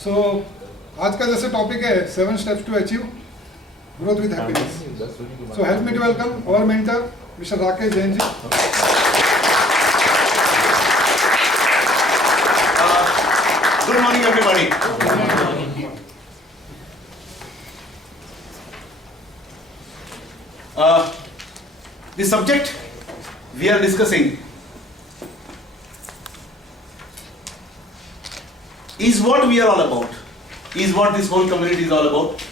सो आज का जैसे टॉपिक है 7 steps to achieve growth with happiness. So help me to welcome our mentor mister Rakesh Jain ji. Good morning, everybody. The subject we are discussing is what we are all about, is what this whole community is all about.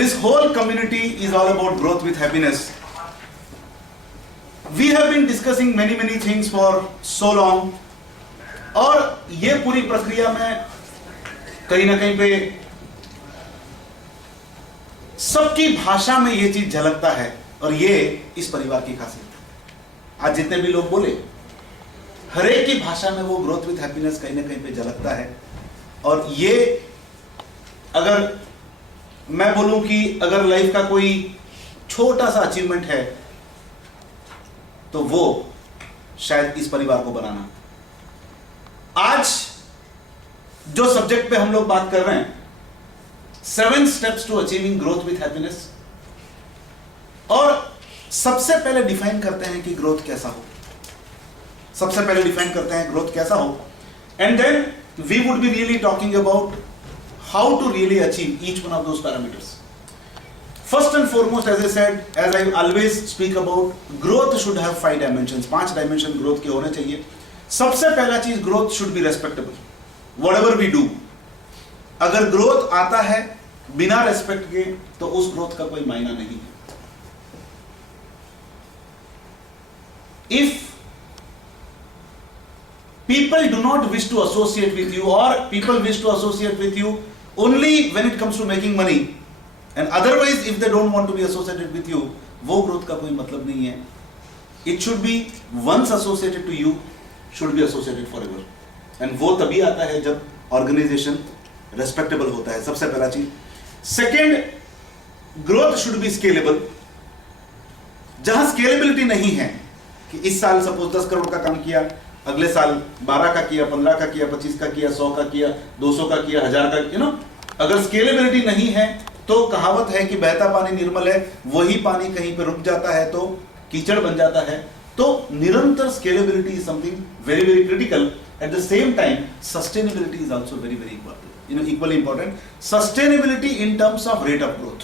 This whole community is all about growth with happiness. We have been discussing many things for so long. और ये पूरी प्रक्रिया में कहीं ना कहीं पे सबकी भाषा में ये चीज झलकता है और ये इस परिवार की खासियत है. आज जितने भी लोग बोले हर एक की भाषा में वो ग्रोथ विथ हैप्पीनेस कहीं ना कहीं पे झलकता है. और ये अगर मैं बोलूं कि अगर लाइफ का कोई छोटा सा अचीवमेंट है तो वो शायद इस परिवार को बनाना. आज जो सब्जेक्ट पे हम लोग बात कर रहे हैं 7 steps to achieving growth with happiness. और सबसे पहले डिफाइन करते हैं कि ग्रोथ कैसा हो. सबसे पहले डिफाइन करते हैं ग्रोथ कैसा हो and then we would be really talking about how to really achieve each one of those parameters. First and foremost, as I said, as I always speak about, growth should have 5 dimensions. 5 dimension growth के होने चाहिए. सबसे पहला चीज growth should be respectable. Whatever we do, अगर growth आता है बिना रेस्पेक्ट के तो उस ग्रोथ का कोई मायना नहीं है. If people do not wish to associate with you और people wish to associate with you only when it comes to making money and otherwise if they don't want to be associated with you, वो growth का कोई मतलब नहीं है. It should be once associated to you should be associated forever. and वो तभी आता है जब ऑर्गेनाइजेशन रेस्पेक्टेबल होता है. सबसे पहला चीज. Second, growth should B scalable. जहां स्केलेबिलिटी नहीं है कि इस साल सपोज 10 करोड़ का काम किया, अगले साल 12 का किया, 15 का किया, 25 का किया, 100 का किया, 200 का किया, 1000 का, अगर स्केलेबिलिटी नहीं है तो कहावत है कि बहता पानी निर्मल है, वही पानी कहीं पे रुक जाता है तो कीचड़ बन जाता है. तो निरंतर scalability is something very critical. Eight the same time sustainability is also very important, equally important. Sustainability in terms of rate of growth.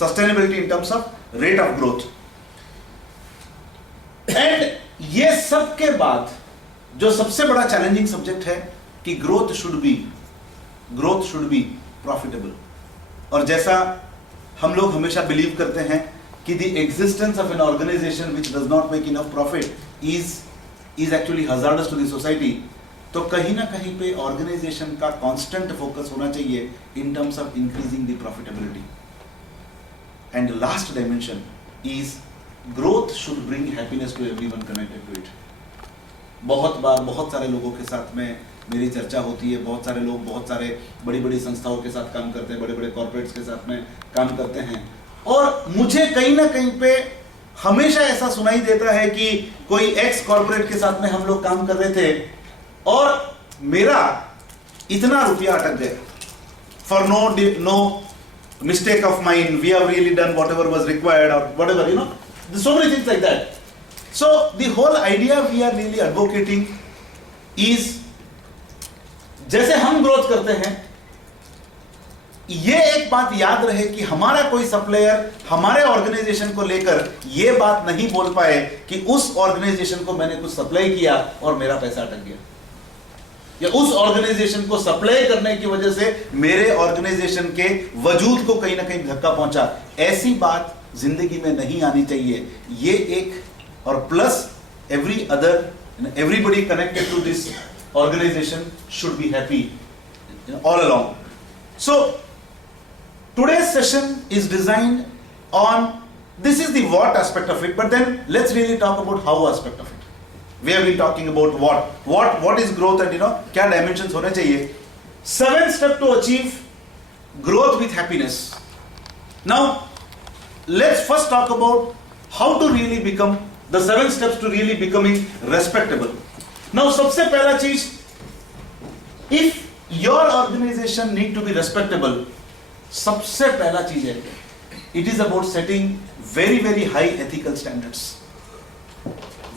Sustainability in terms of rate of growth. And ये सब के बाद जो सबसे बड़ा challenging subject है कि growth should be profitable. और जैसा हम लोग हमेशा बिलीव करते हैं कि the existence of an organization which does not make enough profit is actually hazardous to the society. तो कहीं ना कहीं पे ऑर्गेनाइजेशन का कांस्टेंट फोकस होना चाहिए in terms of increasing the profitability. And the last dimension is growth should bring happiness to everyone connected to it. बहुत बार बहुत सारे लोगों के साथ में मेरी चर्चा होती है. बहुत सारे लोग बहुत सारे बड़ी संस्थाओं के साथ काम करते हैं, बड़े कॉर्पोरेट्स के साथ में काम करते हैं. और मुझे कहीं ना कहीं पे हमेशा ऐसा सुनाई देता है कि कोई एक्स कॉर्पोरेट के साथ में हम लोग काम कर रहे थे और मेरा इतना रुपया अटक गया for no mistake of mine, we have really done whatever was required और whatever, so many things like that. So the whole idea we are really advocating is, जैसे हम ग्रोथ करते हैं ये एक बात याद रहे कि हमारा कोई सप्लायर हमारे ऑर्गेनाइजेशन को लेकर ये बात नहीं बोल पाए कि उस ऑर्गेनाइजेशन को मैंने कुछ सप्लाई किया और मेरा पैसा अटक गया, या उस ऑर्गेनाइजेशन को सप्लाई करने की वजह से मेरे ऑर्गेनाइजेशन के वजूद को कहीं ना कहीं धक्का पहुंचा. ऐसी बात जिंदगी में नहीं आनी चाहिए. ये एक, और plus everybody connected to this organization should be happy all along. So today's session is designed on, this is the what aspect of it, but then let's really talk about how aspect of it. We have been talking about what is growth and क्या dimensions होने चाहिए. 7 steps to achieve growth with happiness. Now let's first talk about how to really become, the 7 steps to really becoming respectable. Now सबसे पहला चीज, if your organisation need to be respectable, सबसे पहला चीज है, it is about setting very very high ethical standards,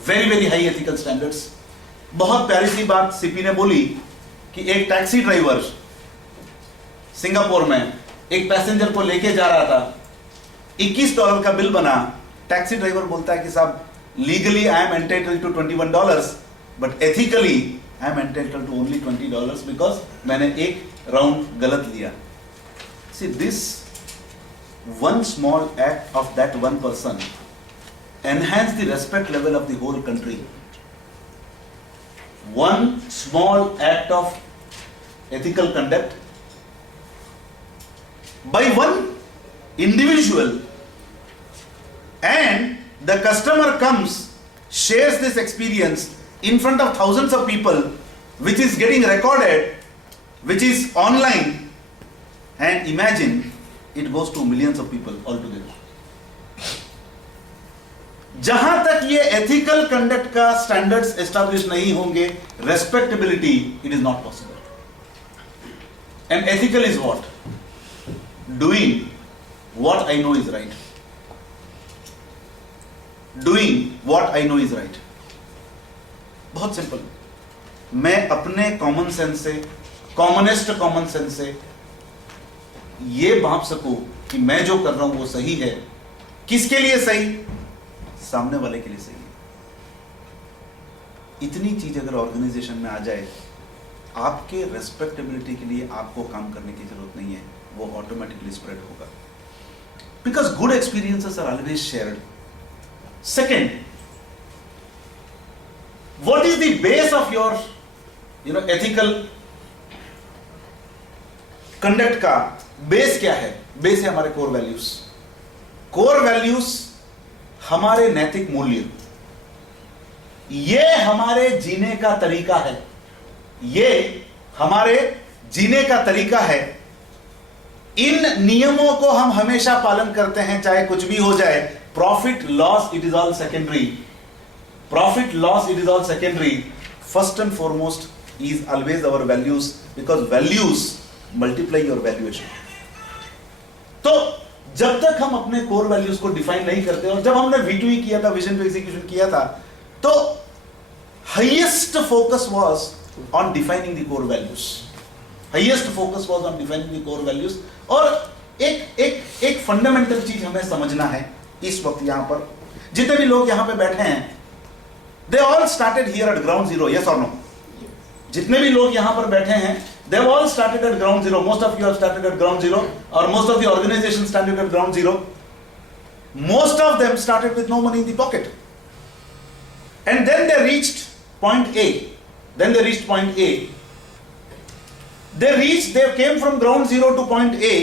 very very high ethical standards. बहुत प्यारी सी बात सीपी ने बोली कि एक टैक्सी ड्राइवर सिंगापुर में एक पैसेंजर को लेके जा रहा था, $21 का बिल बना। टैक्सी ड्राइवर बोलता है कि साहब, legally I am entitled to $21, but ethically I am entitled to only $20 because मैंने एक राउंड गलत लिया। See this one small act of that one person enhance the respect level of the whole country. One small act of ethical conduct by one individual, and the customer comes, shares this experience in front of thousands of people, which is getting recorded, which is online, and imagine it goes to millions of people altogether. जहां तक ये ethical conduct का standards establish नहीं होंगे, respectability it is not possible. And ethical is what? Doing what I know is right, doing what I know is right. बहुत simple. मैं अपने common sense से, कॉमनेस्ट कॉमन सेंस से ये भाप सकूं कि मैं जो कर रहा हूं वो सही है। किसके लिए सही? सामने वाले के लिए सही है। इतनी चीज अगर ऑर्गेनाइजेशन में आ जाए, आपके रेस्पेक्टेबिलिटी के लिए आपको काम करने की जरूरत नहीं है, वो ऑटोमेटिकली स्प्रेड होगा, because good experiences are always shared. Second, what is the base of your ethical conduct का बेस क्या है? बेस है हमारे कोर वैल्यूज। कोर वैल्यूज हमारे नैतिक मूल्य, ये हमारे जीने का तरीका है, ये हमारे जीने का तरीका है। इन नियमों को हम हमेशा पालन करते हैं, चाहे कुछ भी हो जाए। Profit loss it is all secondary, profit loss it is all secondary. First and foremost is always our values, because values multiply your valuation. तो जब तक हम अपने कोर वैल्यूज को डिफाइन नहीं करते, और जब हमने V2E किया था, विजन टू एग्जीक्यूशन किया था, तो highest focus was on defining the core values, highest focus was on defining the core values. और एक फंडामेंटल चीज हमें समझना है इस वक्त। यहां पर जितने भी लोग यहां पे बैठे हैं, they all started here eight ground zero, yes और नो? जितने भी लोग यहां पर बैठे हैं, they have all started at ground zero. Most of you have started at ground zero, or most of the organizations started at ground zero. Most of them started with no money in the pocket, and then they reached point A. Then they reached point A. They came from ground zero to point A.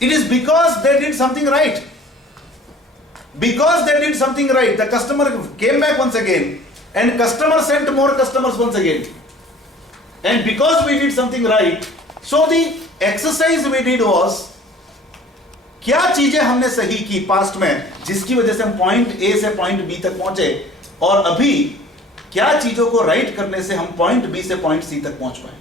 It is because they did something right. Because they did something right, the customer came back once again, and customer sent more customers once again. And because we did something right, so the exercise we did was, क्या चीजें हमने सही की past में जिसकी वजह से हम पॉइंट ए से पॉइंट बी तक पहुंचे, और अभी क्या चीजों को राइट करने से हम पॉइंट बी से पॉइंट सी तक पहुंच पाए,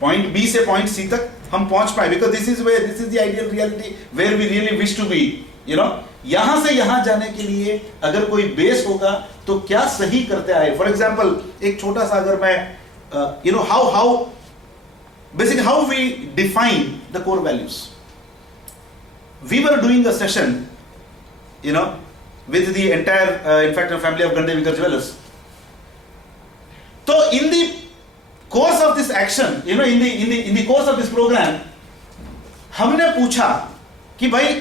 पॉइंट बी से पॉइंट सी तक हम पहुंच पाए। Because this is the ideal reality where we really wish to be. यहां से यहां जाने के लिए अगर कोई बेस होगा तो क्या सही करते आए। फॉर एग्जाम्पल, एक छोटा सा अगर मैं how basic how we define the core values. We were doing a session with the entire in fact family of Gande Vikar jewellers. तो in the course of this action, in the course of this programme, हमने पूछा कि भाई,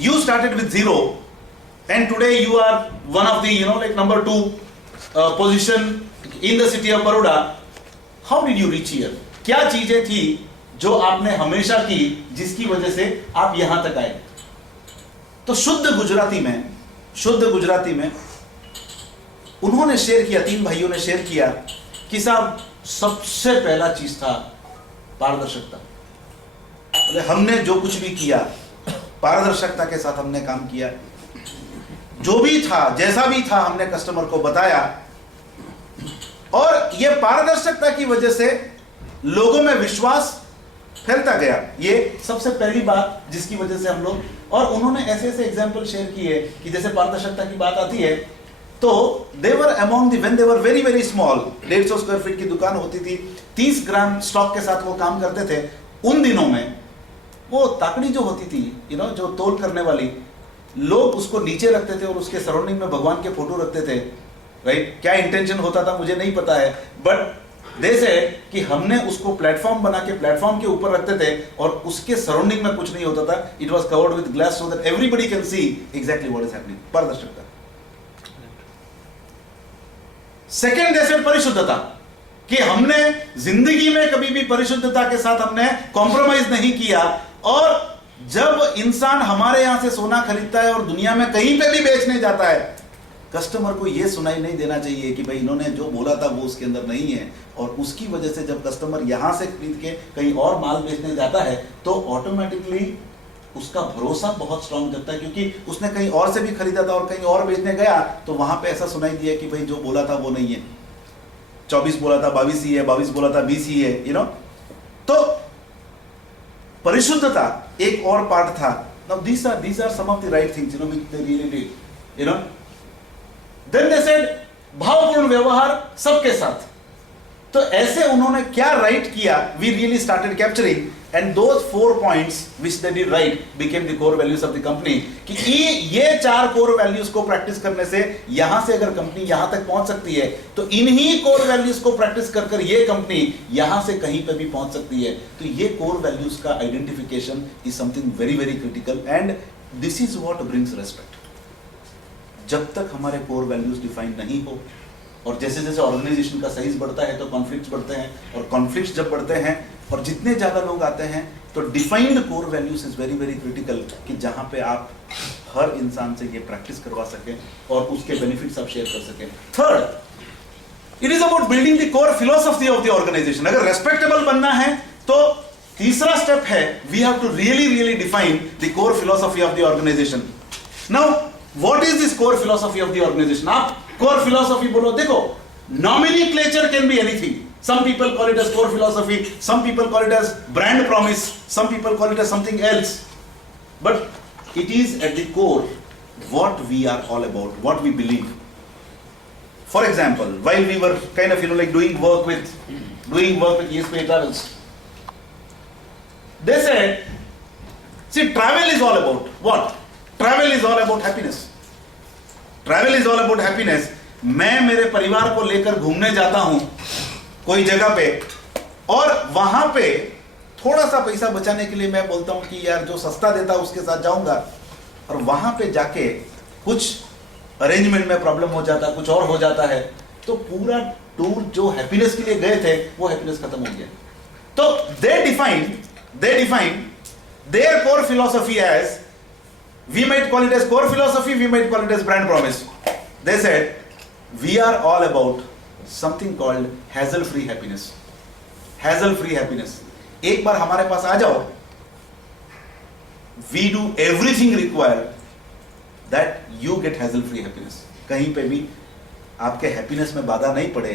you started with 0 and today you are one of the like number 2 position in the city of Baroda. How did you reach here? क्या चीजें थी जो आपने हमेशा की जिसकी वजह से आप यहां तक आए? तो शुद्ध गुजराती में उन्होंने शेयर किया, 3 भाइयों ने शेयर किया कि साहब सबसे पहला चीज था पारदर्शिता। हमने जो कुछ भी किया पारदर्शिता के साथ हमने काम किया, जो भी था जैसा भी था हमने कस्टमर को बताया, और ये पारदर्शिता की वजह से लोगों में विश्वास फैलता गया। ये सबसे पहली बात जिसकी वजह से हम लोग, और उन्होंने ऐसे ऐसे एग्जाम्पल शेयर किए कि जैसे पारदर्शिता की बात आती है तो they were among the, when they were very very small, 150 square feet की दुकान होती थी, 30 ग्राम स्टॉक के साथ वो काम करते थे। उन दिनों में वो ताकड़ी जो होती थी, जो तोल करने वाली, लोग उसको नीचे रखते थे और उसके सराउंडिंग में भगवान के फोटो रखते थे, राइट? क्या इंटेंशन होता था मुझे नहीं पता है, बट जैसे कि हमने उसको प्लेटफॉर्म बना के प्लेटफॉर्म के ऊपर रखते थे और उसके सराउंडिंग में कुछ नहीं होता था। It was covered with glass so that everybody can see exactly what is happening. पारदर्शिता। सेकंड जैसे परिशुद्धता, कि हमने जिंदगी में कभी भी परिशुद्धता के साथ हमने कॉम्प्रोमाइज नहीं किया। और जब इंसान हमारे यहां से सोना खरीदता है और दुनिया में कहीं पे भी बेचने जाता है, कस्टमर को यह सुनाई नहीं देना चाहिए कि भाई इन्होंने जो बोला था वो उसके अंदर नहीं है। और उसकी वजह से जब कस्टमर यहां से खरीद के कहीं और माल बेचने जाता है तो ऑटोमेटिकली उसका भरोसा बहुत स्ट्रांग जगता है, क्योंकि उसने कहीं और से भी खरीदा था और कहीं और बेचने गया तो वहां पे ऐसा सुनाई दिया कि भाई जो बोला था वो नहीं है, 24 बोला था 22 ही है, 22 बोला था 20 ही है, तो परिशुद्धता एक और पार्ट था। Now these are some of the right things, which they really did, Then they said भावपूर्ण व्यवहार सबके साथ। तो ऐसे उन्होंने क्या राइट किया, we really started capturing, and those 4 points which they did right became the core values of the company। कि ये 4 core values को प्रैक्टिस करने से यहां से अगर कंपनी यहां तक पहुंच सकती है तो इन्हीं core values को प्रैक्टिस कर कर ये कंपनी यहां से कहीं पे भी पहुंच सकती है। तो ये core values का identification is something very very critical, and this is what brings respect। जब तक हमारे कोर वैल्यूज डिफाइन नहीं हो, और जैसे जैसे ऑर्गेनाइजेशन का साइज बढ़ता है तो कॉन्फ्लिक्ट्स बढ़ते हैं, और कॉन्फ्लिक्ट्स जब बढ़ते हैं और जितने ज्यादा लोग आते हैं तो defined core values is very very critical, कि जहां पे आप हर इंसान से ये प्रैक्टिस करवा सकें और उसके बेनिफिट्स आप शेयर कर सकें। Third, it is about building the core philosophy of the organisation. अगर रेस्पेक्टेबल बनना है तो तीसरा स्टेप है, we have to really define the core philosophy of the organisation. Now What is this core philosophy of the organization? आप core philosophy बोलो, देखो nomenclature can be anything. Some people call it as core philosophy, some people call it as brand promise, some people call it as something else. But it is at the core what we are all about, what we believe. For example, while we were kind of like doing work with ESPA Travels, they said, see, travel is all about what? Travel is all about happiness. Travel is all about happiness. मैं मेरे परिवार को लेकर घूमने जाता हूं कोई जगह पे, और वहां पे थोड़ा सा पैसा बचाने के लिए मैं बोलता हूं कि यार जो सस्ता देता है उसके साथ जाऊंगा, और वहां पे जाके कुछ अरेंजमेंट में प्रॉब्लम हो जाता, कुछ और हो जाता है, तो पूरा टूर जो हैप्पीनेस के लिए गए थे वो हैप्पीनेस खत्म हो गया। तो they define their core philosophy as, we might call it as core philosophy, we might call it as brand promise. They said, we are all about something called hassle-free happiness. Hassle-free happiness. एक बार हमारे पास आ जाओ, we do everything required that you get hassle-free happiness. कहीं पे भी आपके happiness में बाधा नहीं पड़े,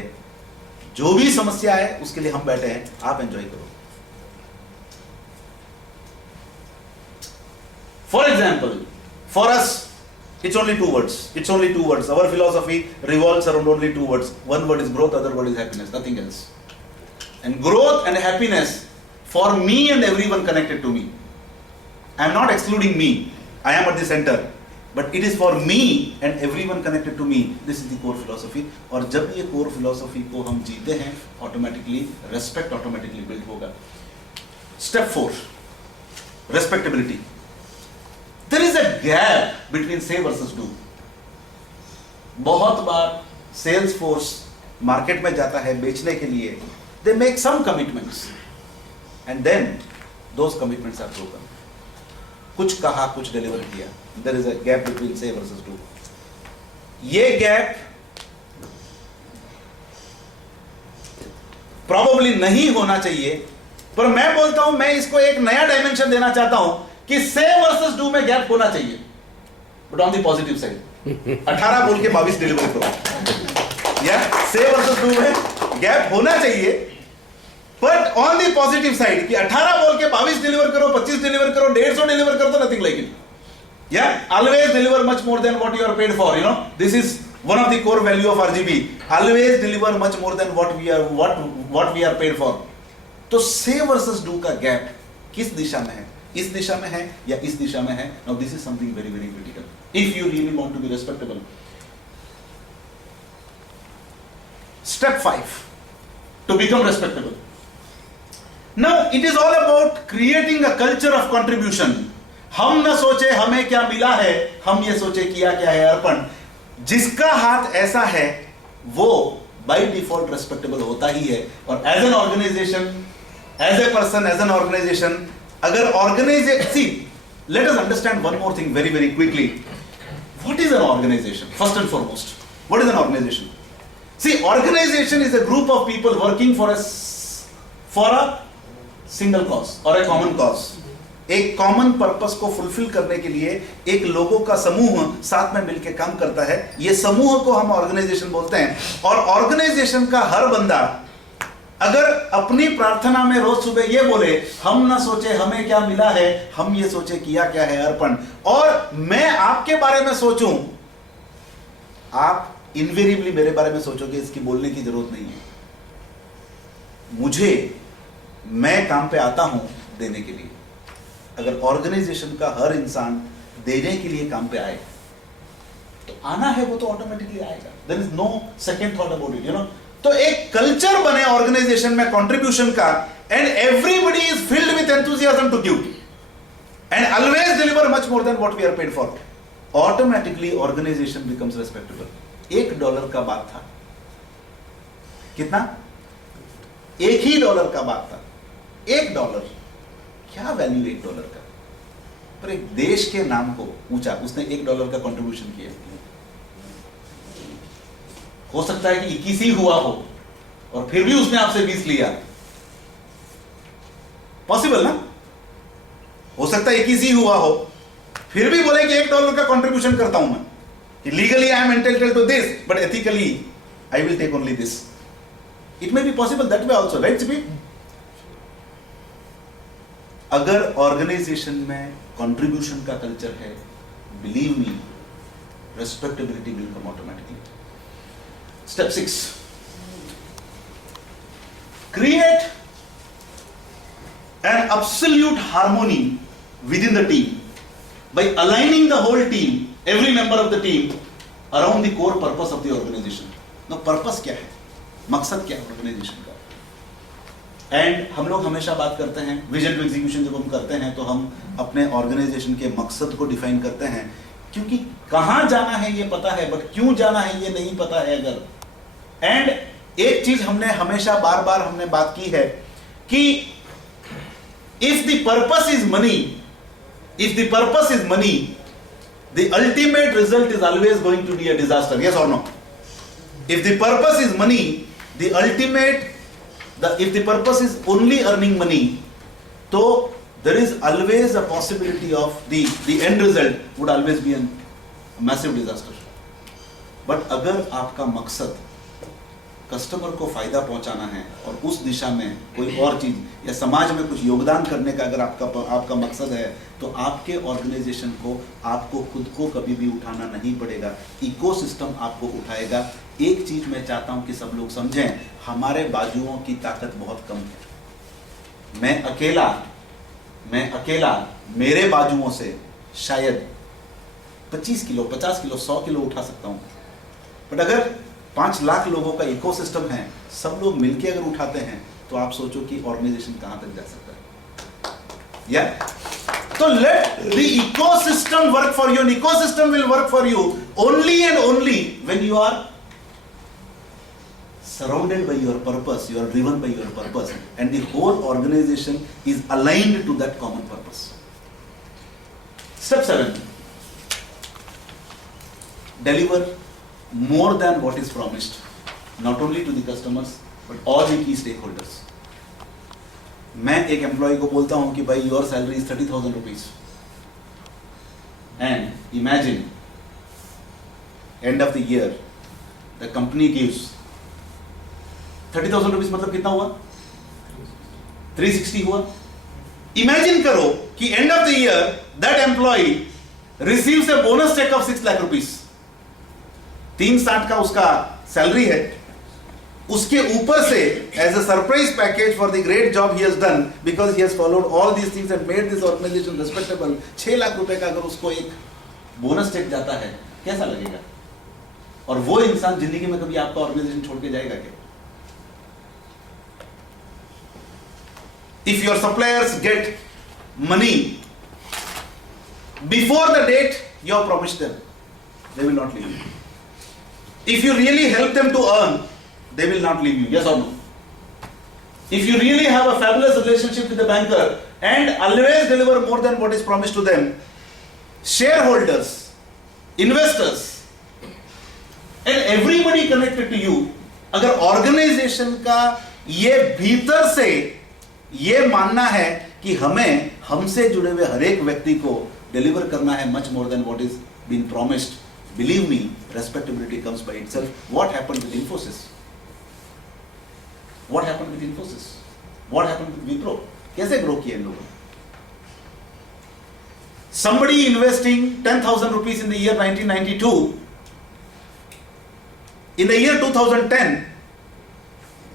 जो भी समस्या है उसके लिए हम बैठे हैं, आप एंजॉय करो। For example, for us, it's only 2 words. It's only 2 words. Our philosophy revolves around only 2 words. One word is growth, other word is happiness, nothing else. And growth and happiness for me and everyone connected to me. I am not excluding me. I am at the center. But it is for me and everyone connected to me. This is the core philosophy. और जब ये core philosophy को हम जीते हैं, automatically respect automatically build होगा. Step 4, respectability. There is a gap between say versus do. बहुत बार sales force market में जाता है बेचने के लिए, they make some commitments and then those commitments are broken. कुछ कहा, कुछ डिलीवर किया, there is a gap between say versus do. ये गैप probably नहीं होना चाहिए, पर मैं बोलता हूं, मैं इसको एक नया डायमेंशन देना चाहता हूं कि से वर्सेस डू में गैप होना चाहिए, but on the positive side. 18 बोल के 22 डिलीवर करो, या से वर्सेस डू में गैप होना चाहिए, but on the positive side कि 18 बोल के 22 डिलीवर करो, 25 डिलीवर करो, 150 डिलीवर कर दो, nothing like it. Yeah, always deliver much more than what you are paid for. You know, this is one of the core value of RGB. Always deliver much more than what we are paid for. तो say versus do का gap किस दिशा में है? इस दिशा में है या इस दिशा में है? Now this is something very very critical. If you really want to be respectable. Step 5 to become respectable. Now it is all about creating a culture of contribution. हम न सोचे हमें क्या मिला है, हम ये सोचे किया क्या है अर्पण. जिसका हाथ ऐसा है वो बाय डिफॉल्ट रेस्पेक्टेबल होता ही है. और as an organisation, as a person, as an organization, अगर organization, see let us understand one more thing very very quickly. What is an organization? First and foremost, what is an organization? See, organization is a group of people working for a single cause और a common cause. एक common purpose को fulfil करने के लिए एक लोगों का समूह साथ में मिलकर काम करता है. ये समूह को हम ऑर्गेनाइजेशन बोलते हैं. और ऑर्गेनाइजेशन का हर बंदा अगर अपनी प्रार्थना में रोज सुबह ये बोले, हम ना सोचे हमें क्या मिला है, हम ये सोचे किया क्या है अर्पण, और मैं आपके बारे में सोचूं, आप इनवेरिएबली मेरे बारे में सोचोगे, इसकी बोलने की जरूरत नहीं है. मैं काम पे आता हूं देने के लिए. अगर ऑर्गेनाइजेशन का हर इंसान देने के लिए काम पे आए तो आना है वो तो ऑटोमेटिकली आएगा. There is no second thought about it, you know. तो एक कल्चर बने ऑर्गेनाइजेशन में कंट्रीब्यूशन का, and everybody is filled with enthusiasm to give and always deliver much more than what we are paid for. Automatically organisation becomes respectable. $1 का बात था. कितना? $1 का बात था. $1 क्या वैल्यू $1 का, पर एक देश के नाम को ऊंचा उसने $1 का कंट्रीब्यूशन किया. हो सकता है कि 21 ही हुआ हो और फिर भी उसने आपसे 20 लिया. पॉसिबल ना? हो सकता है 21 ही हुआ हो फिर भी बोले कि $1 का कंट्रीब्यूशन करता हूं मैं, कि legally I am entitled to this but ethically I will take only this. It may be possible that way also, right जी? अगर ऑर्गेनाइजेशन में कंट्रीब्यूशन का कल्चर है, believe me, respectability will come automatically. Step 6, create an absolute harmony with in the team by aligning the whole team, every member of the team around the core purpose of the organization. No, purpose क्या है, मकसद क्या है organisation का? And हम लोग हमेशा बात करते हैं विजन टू एग्जीक्यूशन. जब हम करते हैं तो हम अपने ऑर्गेनाइजेशन के मकसद को डिफाइन करते हैं, क्योंकि कहां जाना है ये पता है बट क्यों जाना है ये नहीं पता है. अगर एंड एक चीज हमने हमेशा बार बार हमने बात की है कि if the purpose is money, if the purpose is money, the ultimate result is always going to be a disaster. Yes और no? If the purpose is money, the ultimate if the purpose is only earning money, so there is always a possibility of the end result would always be a massive disaster. But अगर आपका मकसद customer को फायदा पहुंचाना है और उस दिशा में कोई और चीज या समाज में कुछ योगदान करने का अगर आपका मकसद है, तो आपके ऑर्गेनाइजेशन को आपको खुद को कभी भी उठाना नहीं पड़ेगा. इकोसिस्टम आपको उठाएगा. एक चीज मैं चाहता हूं कि सब लोग समझें, हमारे बाजुओं की ताकत बहुत कम है. मैं अकेला मेरे बाजुओं से शायद 25 किलो, 50 किलो, 100 किलो उठा सकता हूं. बट अगर 5 लाख लोगों का इकोसिस्टम है, सब लोग मिलके अगर उठाते हैं, तो आप सोचो कि ऑर्गेनाइजेशन कहां तक जा सकता है. या तो let the ecosystem work for you. An ecosystem will work for you only and only when you are surrounded by your purpose, you are driven by your purpose, and the whole organization is aligned to that common purpose. Step 7, deliver more than what is promised, not only to the customers but all the key stakeholders. मैं एक employ को बोलता हूं कि भाई your salary is 30,000 rupees, and imagine end of the year the company gives 30,000 rupees मतलब कितना हुआ? 360 हुआ। इमेजिन करो कि end of the year that employee receives a bonus cheque of 6 lakh rupees. 360 का उसका सैलरी है, उसके ऊपर से as a surprise package for the great job he has done because he has followed all these things and made this organisation respectable, 6 lakh रुपए का अगर उसको एक बोनस चेक जाता है, कैसा लगेगा? और वो इंसान जिंदगी में कभी आपका ऑर्गेनाइजेशन छोड़ के जाएगा क्या? If your suppliers get money before the date you have promised them, they will not leave you. If you really help them to earn, they will not leave you. Yes or no? If you really have a fabulous relationship with the banker and always deliver more than what is promised to them, shareholders, investors, and everybody connected to you, अगर organisation का ये भीतर से ये मानना है कि हमें हमसे जुड़े हुए हर एक व्यक्ति को डिलीवर करना है much more than what is been promised, believe me, respectability comes by itself. What happened with Infosys? What happened with Infosys? What happened with Wipro? कैसे ग्रो किया इन लोगों ने? somebody investing 10,000 rupees in the year 1992, in the year 2010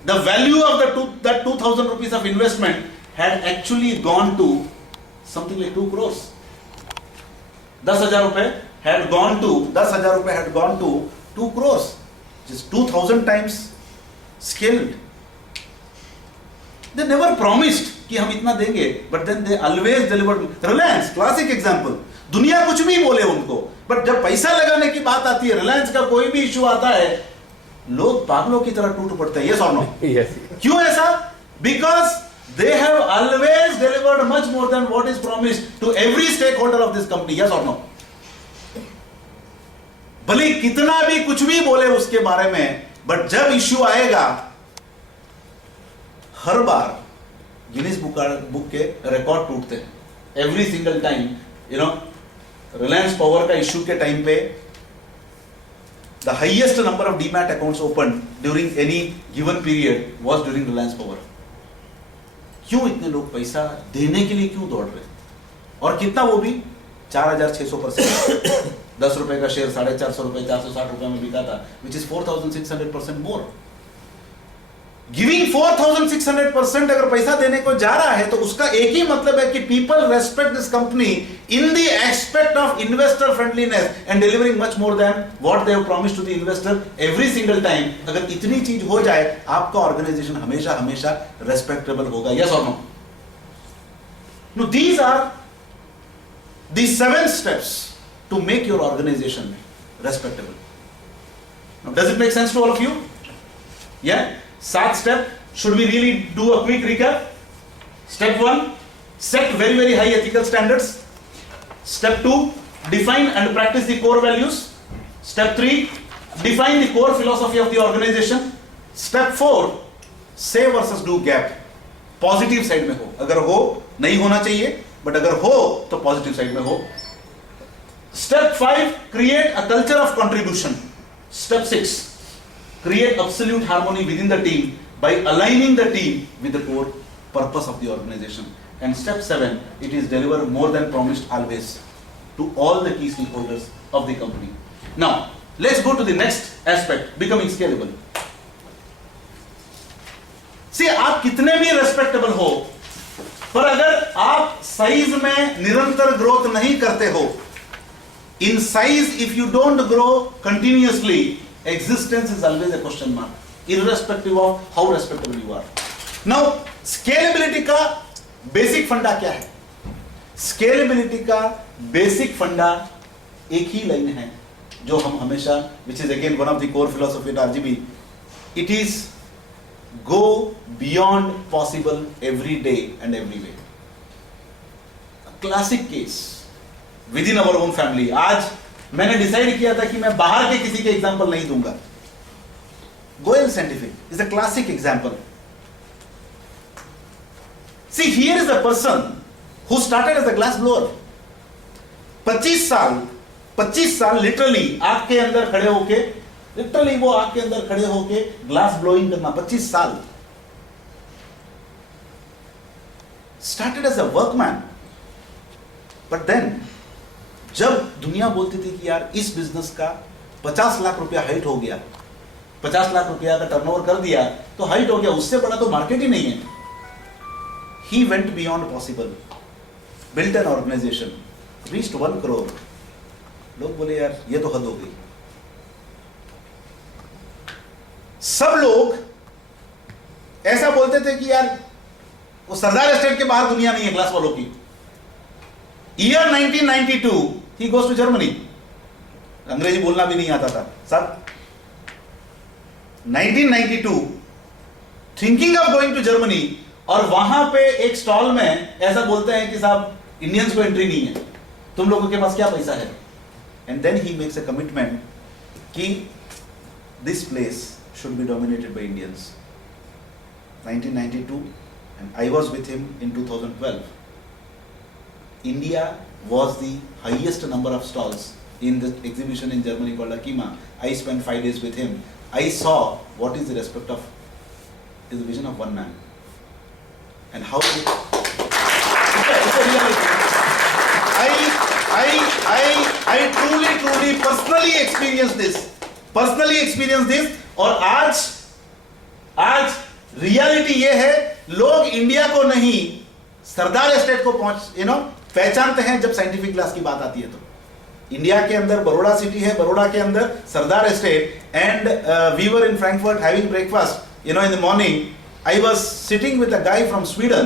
the value of that 2,000 rupees of investment had actually gone to something like 2 crores. 10,000 रुपए had gone to 2 crores, just 2,000 times scaled. They never promised कि हम इतना देंगे, but then they always delivered. Reliance, classic example. दुनिया कुछ भी बोले उनको, but जब पैसा लगाने की बात आती है, रिलायंस का कोई भी इशू आता है, लोग पागलों की तरह टूट पड़ते हैं। Yes or no? Yes. क्यों ऐसा? Because they have always delivered much more than what is promised to every stakeholder of this company. Yes or no? भले कितना भी कुछ भी बोले उसके बारे में, but जब इशू आएगा, हर बार गिनीज बुक के रिकॉर्ड टूटते हैं। Every single time, you know, Reliance power का इशू के टाइम पे the highest number of demat accounts open during any given period was during Reliance power. क्यों इतने लोग पैसा देने के लिए क्यों दौड़ रहे? और कितना? वो भी 4,600%। 10 रुपए का शेयर 450 रुपए, 460 रुपए में बिका था, विच इज 4,600% मोर। गिविंग 4,600% अगर पैसा देने को जा रहा है तो उसका एक ही मतलब है कि people respect this company in the aspect of investor friendliness and delivering much more than what they have promised to the investor every single time. अगर इतनी चीज हो जाए, आपका ऑर्गेनाइजेशन हमेशा हमेशा रेस्पेक्टेबल होगा। यस और no? No, these are the 7 steps to make your organisation respectable. Now does it make sense to all of you? या 7 step. Should we really do a quick recap? Step 1, set very very high ethical standards. Step 2, define and practice the core values. Step 3, define the core philosophy of the organization. Step 4, say versus do gap. Positive side में हो, अगर हो नहीं होना चाहिए, but अगर हो तो पॉजिटिव साइड में हो। Step 5, create a culture of contribution. Step 6, create absolute harmony within the team by aligning the team with the core purpose of the organization. And step 7, it is deliver more than promised always to all the key stakeholders of the company. Now, let's go to the next aspect, becoming scalable. See, आप कितने भी respectable हो, पर अगर आप size में निरंतर growth नहीं करते हो, in size if you don't grow continuously, existence is always a question mark, irrespective of how respectable you are. Now, scalability का basic फंडा क्या है? Scalability का basic फंडा एक ही लाइन है जो हम हमेशा, which is again one of the core philosophy at RGB, it is go beyond possible every day and every way. A classic case within our own family. आज मैंने डिसाइड किया था कि मैं बाहर के किसी के एग्जाम्पल नहीं दूंगा। Goyal scientific is a classic example. See, here is a person who started as a glass blower. 25 साल लिटरली आग के अंदर खड़े होके लिटरली वो आग के अंदर खड़े होके ग्लास ब्लोइंग करना 25 साल. Started as a workman, but then जब दुनिया बोलती थी कि यार इस बिजनेस का 50 लाख रुपया हाइट हो गया, 50 लाख रुपया का टर्नओवर कर दिया तो हाइट हो गया, उससे बड़ा तो मार्केट ही नहीं है. He went beyond possible, built an organization, reached 1 crore. लोग बोले यार ये तो हद हो गई. सब लोग ऐसा बोलते थे कि यार वो सरदार एस्टेट के बाहर दुनिया नहीं है ग्लास वालों की. Year 1992 he goes to Germany. अंग्रेजी बोलना भी नहीं आता था सब. 1992 thinking of going to Germany, और वहां पे एक स्टॉल में ऐसा बोलते हैं कि साहब इंडियंस को एंट्री नहीं है, तुम लोगों के पास क्या पैसा है. And then he makes a commitment कि this place should be dominated by Indians. 1992, and I was with him in 2012. India was the highest number of stalls in the exhibition in Germany called Akima. I spent 5 days with him. I saw what is the respect of, is the vision of one man, and how it's a reality. I truly personally experienced this. और आज reality ये है, लोग India को नहीं सरदार estate को पहचानते हैं जब साइंटिफिक क्लास की बात आती है. तो इंडिया के अंदर बड़ौदा सिटी है, बड़ौदा के अंदर Sardar estate, and we were in Frankfurt having breakfast in the morning. I was sitting with a guy from Sweden.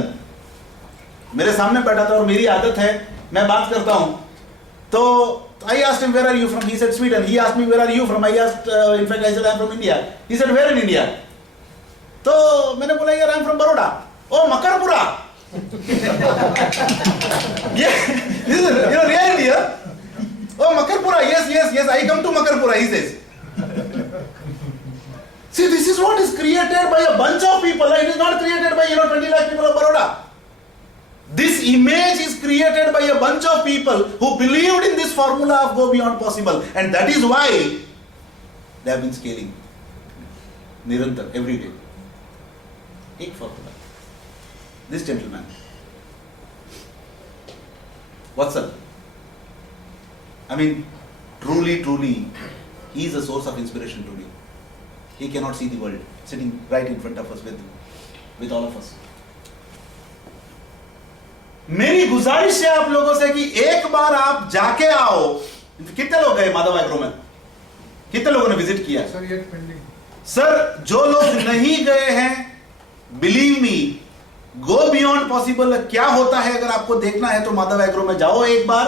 मेरे सामने बैठा था और मेरी आदत है मैं बात करता हूं, तो I asked him, where are you from? He said Sweden. He asked me, where are you from? I asked, in fact, I said, I am from India. He said, where in India? तो मैंने बोला यार I am from Baroda. Oh, Makarpura. Yeah, this is reality, huh? Oh, Makarpura. Yes. I come to Makarpura. He says. See, this is what is created by a bunch of people. It is not created by 20 lakh people of Baroda. This image is created by a bunch of people who believed in this formula of go beyond possible, and that is why they have been scaling nirantar every day. Take formula. This gentleman, Vatsal, I mean, truly, he is a source of inspiration to me. He cannot see the world sitting right in front of us with all of us. मेरी गुजारिश है आप लोगों से कि एक बार आप जाके आओ. कितने लोग गए माधव एग्रो में? कितने लोगों ने विजिट किया? सर, जो लोग नहीं गए हैं, believe me, go beyond possible क्या होता है अगर आपको देखना है तो माधव एग्रो में जाओ एक बार.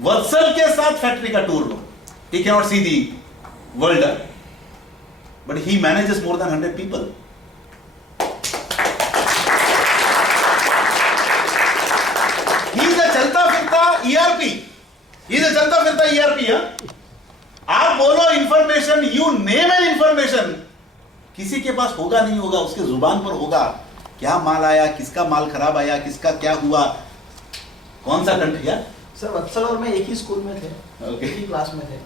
वत्सल के साथ फैक्ट्री का टूर लो. He can not see the world, but he manages more than 100 people. ERP. He is a चलता फिरता ERP. आप बोलो information, you name an information, किसी के पास होगा नहीं होगा, उसके जुबान पर होगा. क्या माल आया, किसका माल खराब आया, किसका क्या हुआ, कौन सा कंट्री है. सर, वत्सल और मैं एक ही स्कूल में थे, एक ही क्लास में थे.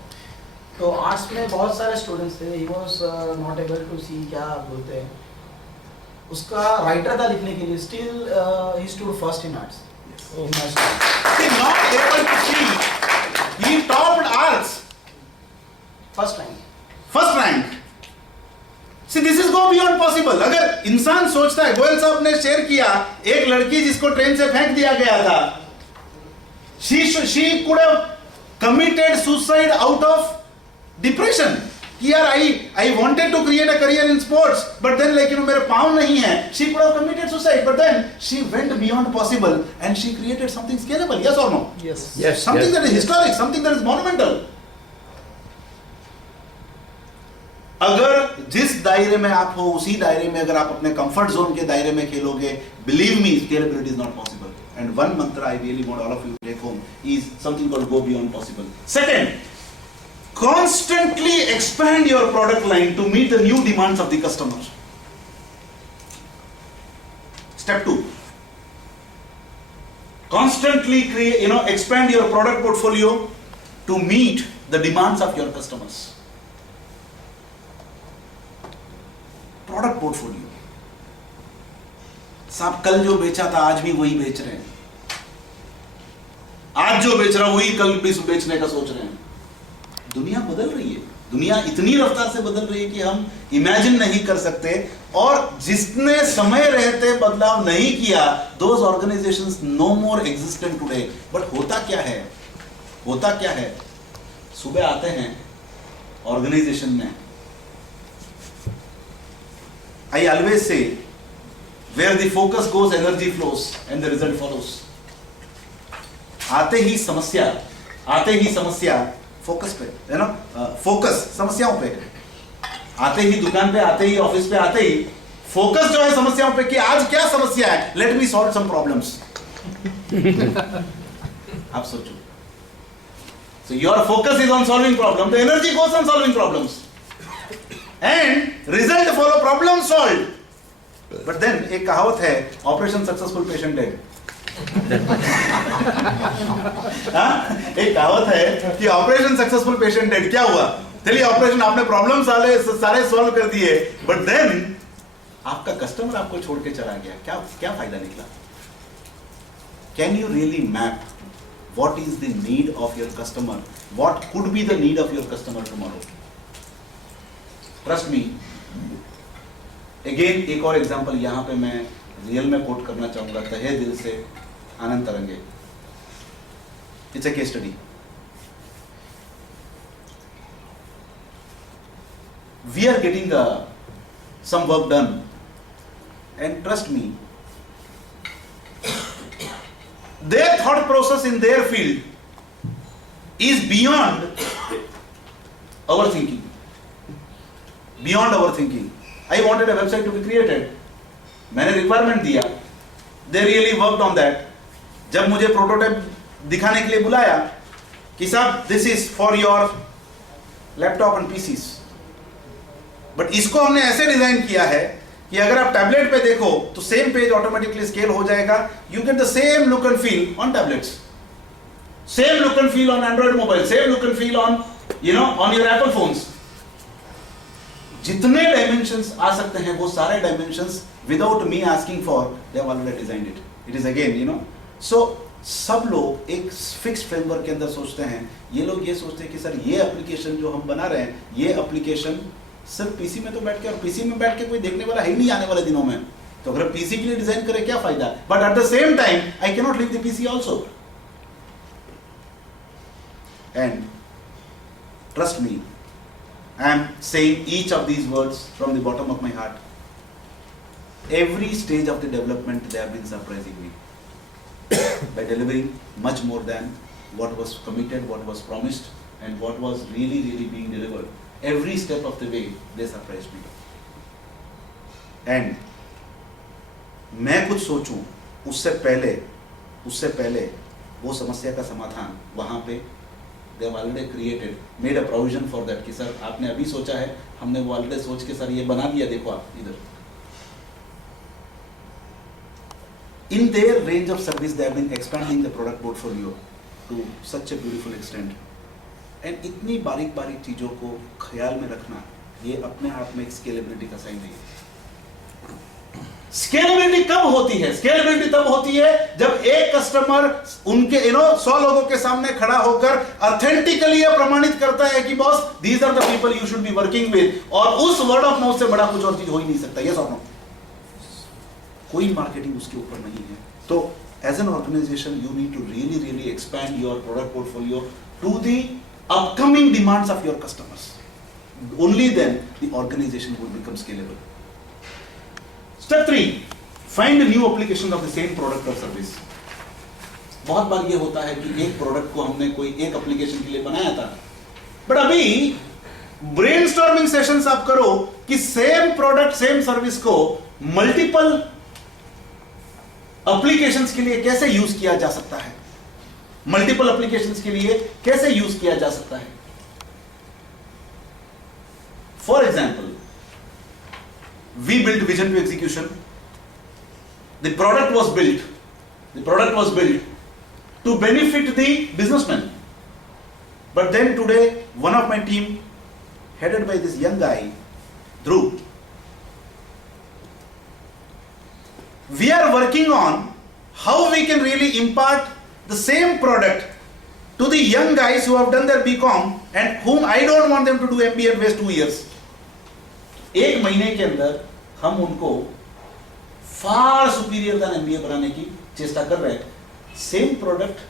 तो आर्ट्स में बहुत सारे स्टूडेंट्स थे. He was not able to see, क्या बोलते हैं, उसका राइटर था लिखने के लिए. Still he stood first in arts. He not able to see. He topped arts. First rank. See, this is go beyond possible. अगर इंसान सोचता है, गोयल साहब ने शेयर किया एक लड़की जिसको ट्रेन से फेंक दिया गया था. She could have committed suicide out of depression. कि यार I wanted to create a career in sports, but then मेरे पाँव नहीं है. She could have committed suicide, but then she went beyond possible and she created something scalable. Yes or no? Yes. Something that is historic, something that is monumental. अगर जिस दायरे में आप हो उसी दायरे में अगर आप अपने कंफर्ट जोन के दायरे में खेलोगे, believe me, scalability is not possible. And one mantra I really want all of you to take home is something called go beyond possible. Second, constantly expand your product line to meet the new demands of the customer. Step 2, constantly expand your product portfolio to meet the demands of your customers. Product portfolio. साहब कल जो बेचा था आज भी वही बेच रहे हैं, आज जो बेच रहा वही कल भी बेचने का सोच रहे हैं। दुनिया बदल रही है, दुनिया इतनी रफ्तार से बदल रही है कि हम इमेजिन नहीं कर सकते। और जिसने समय रहते बदलाव नहीं किया, those organisations no more existent today. But होता क्या है, होता क्या है, सुबह आते हैं ऑर्गेनाइजेशन में, I always say where the focus goes energy flows and the result follows। आते ही समस्या, आते ही समस्या, फोकस पे है ना, फोकस समस्याओं पे, आते ही दुकान पे, आते ही ऑफिस पे, आते ही फोकस जो है समस्याओं पे कि आज क्या समस्या है, let me solve some problems. आप सोचो, so your focus is on solving problem, the energy goes on solving problems and result follow, problem solved। But then एक कहावत है, ऑपरेशन सक्सेसफुल पेशेंट डेड। एक कहावत है कि ऑपरेशन सक्सेसफुल पेशेंट डेड। क्या हुआ, चलिए ऑपरेशन आपने प्रॉब्लम सारे सॉल्व कर दिए, बट देन आपका कस्टमर आपको छोड़ के चला गया, क्या क्या फायदा निकला? Can you really map what is the need of your customer, what could be the need of your customer tomorrow? Trust me. Again एक और एग्जांपल यहां पे मैं रियल में कोट करना चाहूंगा, तहे दिल से आनंद तरंगे। It's a case study. We are getting some work done, and trust me, their thought process in their field is beyond our thinking, beyond our thinking। I wanted a website to be created, मैंने requirement दिया, they really worked on that। जब मुझे prototype दिखाने के लिए बुलाया कि साहब this is for your laptop and PCs, but इसको हमने ऐसे डिजाइन किया है कि अगर आप टैबलेट पे देखो तो सेम पेज ऑटोमेटिकली स्केल हो जाएगा, you get the same look and feel on tablets, same look and feel on Android mobile, same look and feel on on your Apple phones. जितने डायमेंशंस आ सकते हैं वो सारे dimensions without me asking for, they have already designed it. It is again so सब लोग एक fixed framework के अंदर सोचते हैं। ये लोग ये सोचते हैं कि सर ये एप्लीकेशन जो हम बना रहे हैं, ये एप्लीकेशन सिर्फ पीसी में तो बैठ के, और पीसी में बैठ के कोई देखने वाला है ही नहीं आने वाले दिनों में, तो अगर पीसी के लिए डिजाइन करे क्या फायदा? But at the same time I can not leave the PC also. And trust me, I am saying each of these words from the bottom of my heart. Every stage of the development they have been surprising me by delivering much more than what was committed, what was promised, and what was really being delivered। Every step of the way they surprised me। and मैं कुछ सोचूं उससे पहले वो समस्या का समाधान वहां पे they have already created, made a provision for that कि सर आपने अभी सोचा है, हमने वो ऑलरेडी सोच के सर ये बना दिया, देखो आप इधर। In their range of service, they have been expanding the product portfolio to such a beautiful extent। And इतनी बारीक चीजों को ख्याल में रखना, ये अपने आप में एक स्केलेबिलिटी का साइन है। स्केलेबिलिटी कब होती है? स्केलेबिलिटी तब होती है जब एक कस्टमर उनके 100 लोगों के सामने खड़ा होकर ऑथेंटिकली प्रमाणित करता है कि boss these are the people you should be working with, और उस वर्ड ऑफ माउथ से बड़ा कुछ और चीज हो ही नहीं सकता। यस और नो? कोई मार्केटिंग उसके ऊपर नहीं है। तो as an organisation you need to really expand your product portfolio to the upcoming demands of your customers. Only then the organisation will become scalable. Step 3, find new application of the same product और service. बहुत बार ये होता है कि एक product को हमने कोई एक एप्लीकेशन के लिए बनाया था, बट अभी ब्रेनस्टॉर्मिंग सेशंस आप करो कि सेम प्रोडक्ट सेम सर्विस को मल्टीपल एप्लीकेशंस के लिए कैसे यूज किया जा सकता है, मल्टीपल एप्लीकेशंस के लिए कैसे यूज किया जा सकता है। For example, we build vision to execution. The product was build to benefit the businessman, but then today one of my team headed by this young guy, Dhruv, we are working on how we can really impart the same product to the young guys who have done their BCom and whom I don't want them to do MBA and waste 2 years. एक महीने के अंदर हम उनको far superior than MBA बनाने की चेष्टा कर रहे हैं. Same product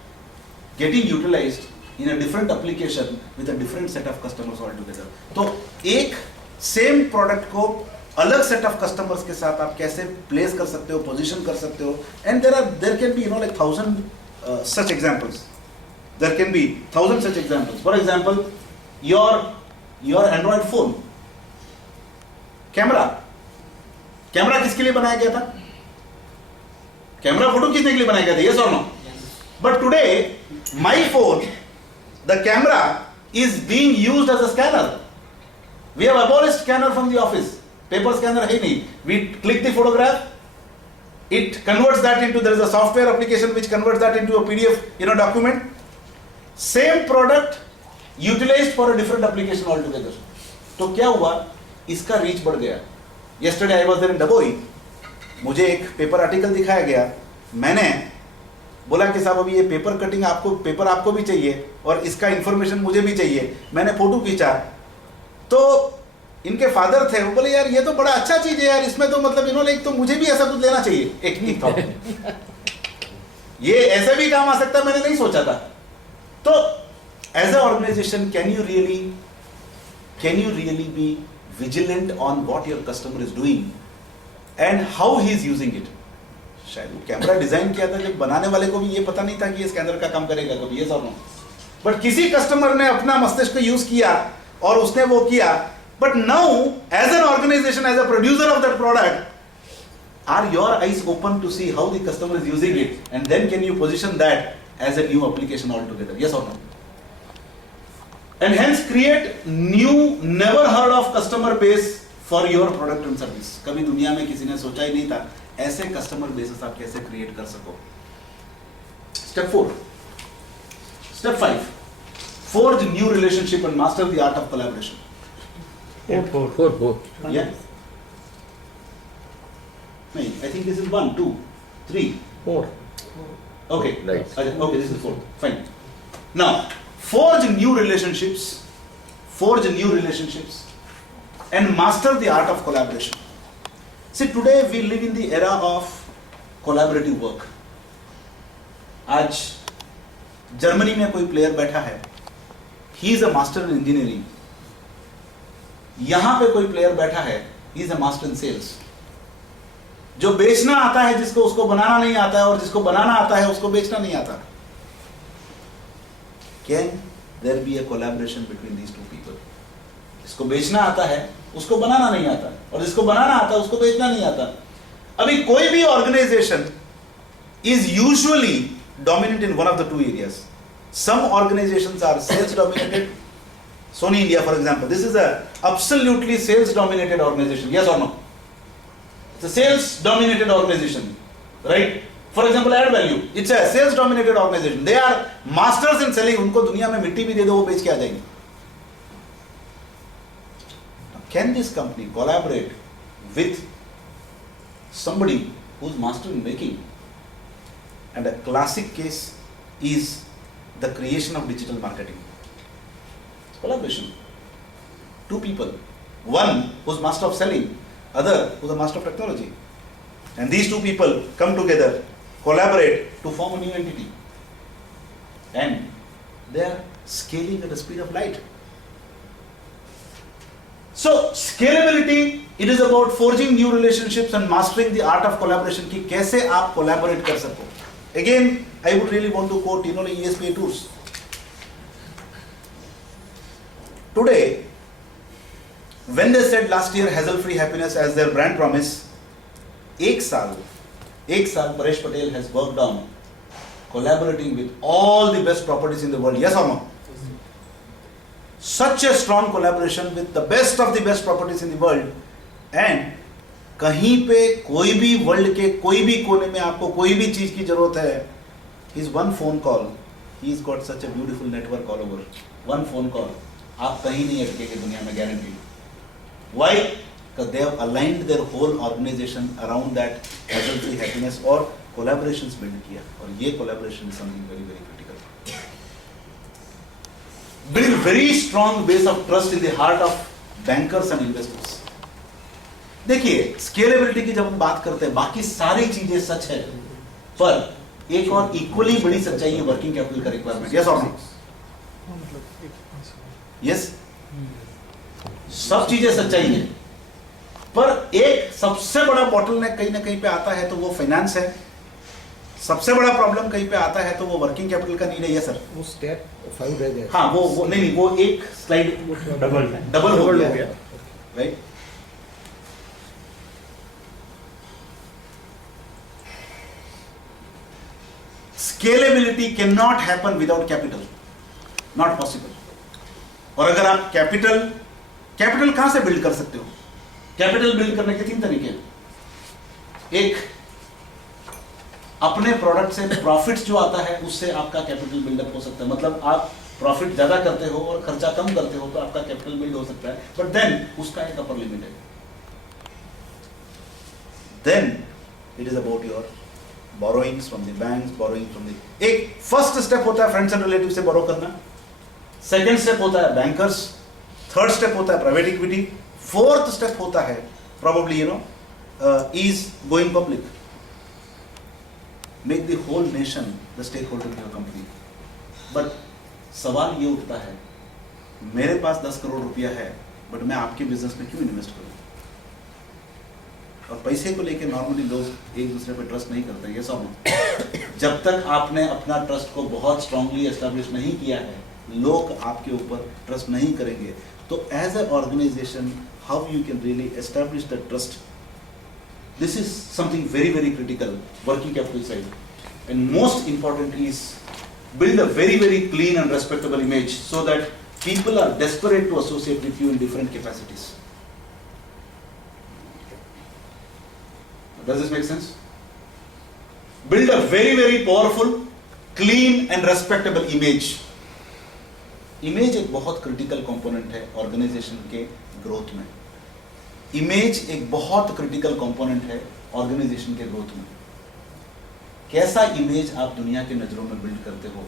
getting utilized in a different application with a different set of customers altogether. तो एक same product को अलग set of customers के साथ आप कैसे place कर सकते हो, position कर सकते हो, and there can be like 1,000 such examples. There can be 1,000 such examples. For example, your Android phone, camera किसके लिए बनाया गया था? कैमरा फोटो खींचने के लिए बनाया गया था, yes or no? But today, my phone, the camera is being used as a scanner. We have abolished scanner from the office. Paper scanner है नहीं. We click the photograph, it converts that into, there is a software application which converts that into a PDF document. Same product utilized for a different application altogether. तो क्या हुआ? इसका reach बढ़ गया. Yesterday I was there in Daboi. मुझे एक paper article दिखाया गया. मैंने बोला कि साहब अभी ये पेपर आपको भी चाहिए और इसका इंफॉर्मेशन मुझे भी चाहिए. मैंने फोटो खींचा तो इनके फादर थे, वो बोले यार ये तो बड़ा अच्छा चीज है यार, इसमें तो मतलब तो मुझे भी ऐसा कुछ लेना चाहिए. एक थॉट, ये ऐसे भी काम आ सकता है, मैंने नहीं सोचा था. तो as a organisation can you really be vigilant on what your customer is doing and how he is using it. शायद वो कैमरा डिजाइन किया था, जब बनाने वाले को भी ये पता नहीं था कि ये स्कैनर का काम करेगा कभी, ये नो. बट किसी कस्टमर ने अपना मस्तिष्क को यूज किया और उसने वो किया. But now as an organisation, as a producer of that product, are your eyes open to see how the customer is using it, and then can you position that as a new application altogether, yes or no? And hence create new, never heard of customer base for your product and service. कभी दुनिया में किसी ने सोचा ही नहीं था ऐसे customer bases आप कैसे create कर सको. Step 4. Step 5. Forge new relationship and master the art of collaboration. Four. Yeah. No, I think this is 1, 2, 3, 4. Okay. Nice. Okay, this is 4. Fine. Now, forge new relationships and master the art of collaboration. See, today we live in the era of collaborative work. आज Germany में कोई player बैठा है, he is a master in engineering. यहां पे कोई player बैठा है, he is a master in sales. जो बेचना आता है जिसको, उसको बनाना नहीं आता है, और जिसको बनाना आता है उसको बेचना नहीं आता. Can there be a collaboration between these two people? जिसको बेचना आता है उसको बनाना नहीं आता, और जिसको बनाना आता है उसको बेचना नहीं आता. अभी कोई भी organisation is usually dominant in one of the two areas. Some organizations are sales dominated. Sony India, for example, this is a absolutely sales dominated organization, yes or no? It's a sales dominated organization, right? For example, Add Value, it's a sales dominated organization. They are masters in selling. उनको दुनिया में मिट्टी भी दे दो वो बेच के आ जाएंगे. Can this company collaborate with somebody who's master in making? And a classic case is the creation of digital marketing. It's collaboration. Two people, one who's master of selling, other who's a master of technology, and these two people come together, collaborate to form a new entity, and they are scaling at the speed of light. So scalability, it is about forging new relationships and mastering the art of collaboration. कि कैसे आप collaborate कर सको. Again, I would really want to quote ESPA Tours. Today, when they said last year hassle-free happiness as their brand promise, एक साल Paresh Patel has worked on collaborating with all the best properties in the world, yes or no? Such a strong collaboration with the best of the best properties in the world, and कहीं पे कोई भी world के कोई भी कोने में आपको कोई भी चीज की जरूरत है, his one phone call, he's got such a beautiful network all over. One phone call, आप कहीं नहीं अटकेंगे दुनिया में, guarantee. Why? because they have aligned their whole organization around that hassle-free happiness और collaborations build किया, और ये collaboration is something very very critical. Build very strong base of trust in the heart of bankers and investors. देखिए scalability की जब हम बात करते हैं बाकी सारी चीजें सच है, पर एक और इक्वली बड़ी सच्चाई है वर्किंग कैपिटल का रिक्वायरमेंट. यस और नो? यस, सब चीजें सच्चाई है, पर एक सबसे बड़ा बॉटलनेक कहीं ना कहीं पे आता है तो वो फाइनेंस है. सबसे बड़ा प्रॉब्लम कहीं पे आता है तो वो वर्किंग कैपिटल का नीड है. यस सर, वो स्टेप 5 रह गया. हाँ वो नहीं वो एक स्लाइड डबल हो गया, right. Scalability cannot happen without capital, not possible. और अगर आप कैपिटल कहां से बिल्ड कर सकते हो? कैपिटल बिल्ड करने के 3 तरीके हैं. एक, अपने प्रोडक्ट से प्रॉफिट जो आता है उससे आपका कैपिटल बिल्डअप हो सकता है. मतलब आप प्रॉफिट ज्यादा करते हो और खर्चा कम करते हो तो आपका कैपिटल बिल्ड हो सकता है, बट देन उसका एक अपर लिमिट है. Then it is about your borrowings from the banks, borrowing from the, एक फर्स्ट स्टेप होता है फ्रेंड्स एंड रिलेटिव से बोरो करना, सेकंड स्टेप होता है बैंकर्स, थर्ड स्टेप होता है प्राइवेट इक्विटी, फोर्थ स्टेप होता है probably is going public, make the whole nation the stakeholder in your company. But सवाल ये उठता है, मेरे पास 10 करोड़ रुपया है बट मैं आपके बिजनेस में क्यों इन्वेस्ट करूं? और पैसे को लेके नॉर्मली लोग एक दूसरे पे ट्रस्ट नहीं करते. ये सब जब तक आपने अपना ट्रस्ट को बहुत स्ट्रांगली एस्टैब्लिश नहीं किया है, लोग आपके ऊपर ट्रस्ट नहीं करेंगे. तो as a organisation how you can really establish the trust, this is something very very critical working capital side. And most important is build a very very clean and respectable image so that people are desperate to associate with you in different capacities. Does this make sense? Build a very very powerful, clean and respectable image. Image एक बहुत critical component है organization के growth में. Image एक बहुत critical component है organization के growth में. कैसा इमेज आप दुनिया के नजरों में बिल्ड करते हो,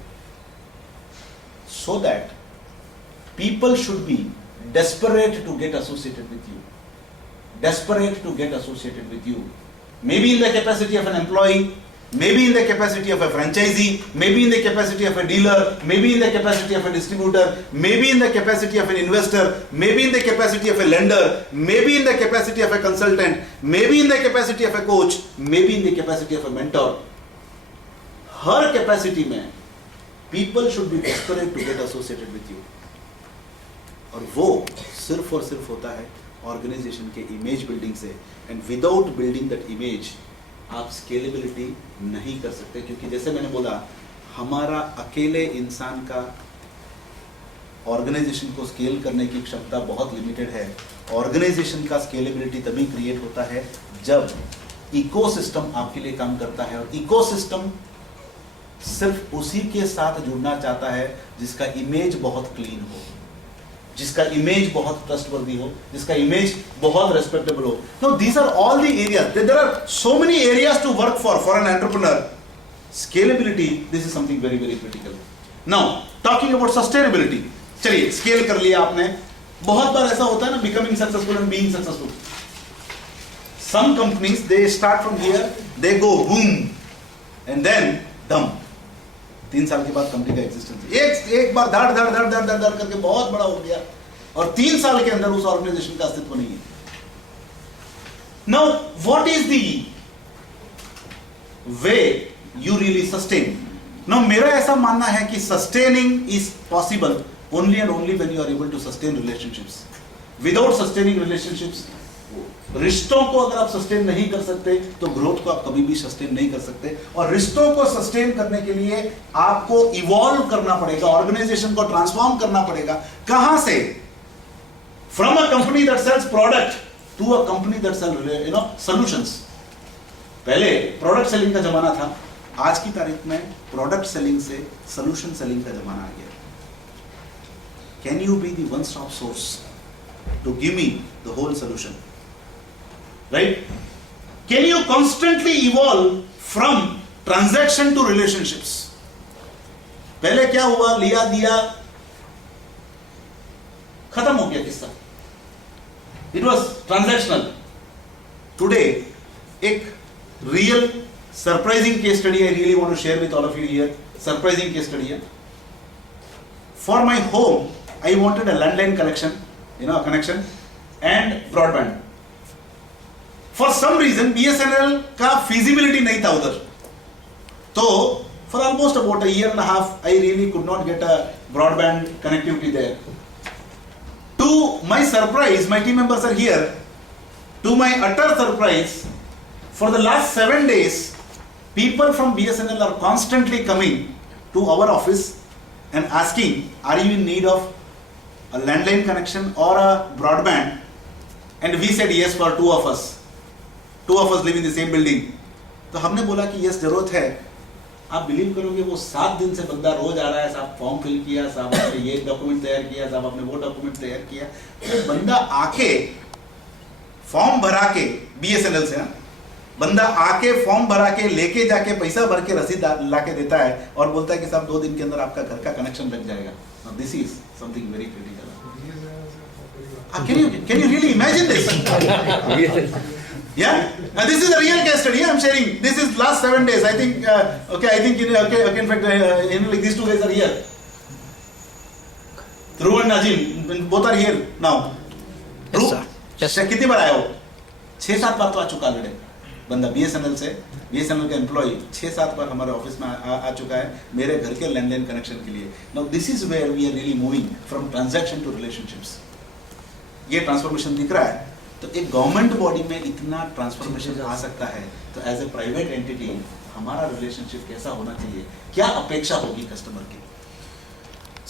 so that people should be desperate to get associated with you, desperate to get associated with you, maybe in the capacity of an employee, maybe in the capacity of a franchisee, maybe in the capacity of a dealer, maybe in the capacity of a distributor, maybe in the capacity of an investor, maybe in the capacity of a lender, maybe in the capacity of a consultant, maybe in the capacity of a coach, maybe in the capacity of a mentor. हर capacity में people should be desperate to get associated with you, और वो सिर्फ और सिर्फ होता है organization के इमेज बिल्डिंग से. And without building that image आप स्केलेबिलिटी नहीं कर सकते, क्योंकि जैसे मैंने बोला हमारा अकेले इंसान का ऑर्गेनाइजेशन को स्केल करने की क्षमता बहुत लिमिटेड है. ऑर्गेनाइजेशन का स्केलेबिलिटी तभी क्रिएट होता है जब इकोसिस्टम आपके लिए काम करता है, और इकोसिस्टम सिर्फ उसी के साथ जुड़ना चाहता है जिसका इमेज बहुत क्लीन हो, जिसका इमेज बहुत ट्रस्टवर्दी हो, जिसका इमेज बहुत रेस्पेक्टेबल हो. Now these are all the areas, there are so many areas to work for an entrepreneur. Scalability, this is something very very critical. Now talking about sustainability, चलिए scale कर लिया आपने. बहुत बार ऐसा होता है ना, becoming successful and being successful. Some companies they start from here, they go boom and then dumb. 3 साल के बाद कंपनी का एग्जिस्टेंस एक बार धड़ धड़ धड़ धड़ धड़ करके बहुत बड़ा हो गया, और 3 साल के अंदर उस ऑर्गेनाइजेशन का अस्तित्व नहीं है. Now what is the way you really sustain? Now मेरा ऐसा मानना है कि sustaining is possible only and only when you are able to sustain relationships. Without sustaining relationships, रिश्तों को अगर आप सस्टेन नहीं कर सकते तो ग्रोथ को आप कभी भी सस्टेन नहीं कर सकते. और रिश्तों को सस्टेन करने के लिए आपको इवॉल्व करना पड़ेगा, ऑर्गेनाइजेशन को ट्रांसफॉर्म करना पड़ेगा. कहां से? From a company that sells product to a company that sells solutions. पहले प्रोडक्ट सेलिंग का जमाना था, आज की तारीख में प्रोडक्ट सेलिंग से सॉल्यूशन सेलिंग का जमाना आ गया. Can you be the one stop source to give me the whole solution? right? Can you constantly evolve from transaction to relationships? पहले क्या हुआ, लिया दिया, खत्म हो गया किस्सा. It was transactional. Today, एक real surprising case study I really want to share with all of you here. Surprising case study here. For my home, I wanted a landline connection, a connection and broadband. For some reason, BSNL का feasibility नहीं था उधर. तो for almost about a year and a half, I really could not get a broadband connectivity there. To my surprise, my team members are here. To my utter surprise, for the last 7 days, people from BSNL are constantly coming to our office and asking, are you in need of a landline connection or a broadband? And we said yes for two of us. Two of us live in the same building. तो हमने बोला कि yes जरूरत है. आप believe करोगे वो 7 दिन से बंदा रोज आ रहा है, साहब फॉर्म फिल किया, साहब आपने ये डॉक्यूमेंट तैयार किया, साहब आपने वो डॉक्यूमेंट तैयार किया. तो बंदा आके फॉर्म भरा के BSNL से बंदा आके फॉर्म भरा के लेके जाके पैसा भर के रसीद ला के देता है और बोलता है कि साहब 2 दिन के अंदर आपका घर का कनेक्शन लग जाएगा. This is something very critical. Can you really imagine this? Yeah, this is a real case study. I'm sharing. This is last 7 days. I think. In fact, like these 2 guys are here. Dhruv and Najim, both are here now. Dhruv, कितनी बार आया हो? 6-7 बार तो आ चुका है बंदा BSNL से. BSNL का employ 6-7 बार हमारे ऑफिस में आ चुका है मेरे घर के लैंडलाइन कनेक्शन के लिए. Now this is where we are really moving from transaction to relationships. ये ट्रांसफॉर्मेशन दिख रहा है. तो एक गवर्नमेंट बॉडी में इतना ट्रांसफॉर्मेशन आ सकता है, तो एज ए प्राइवेट एंटिटी हमारा रिलेशनशिप कैसा होना चाहिए, क्या अपेक्षा होगी कस्टमर की.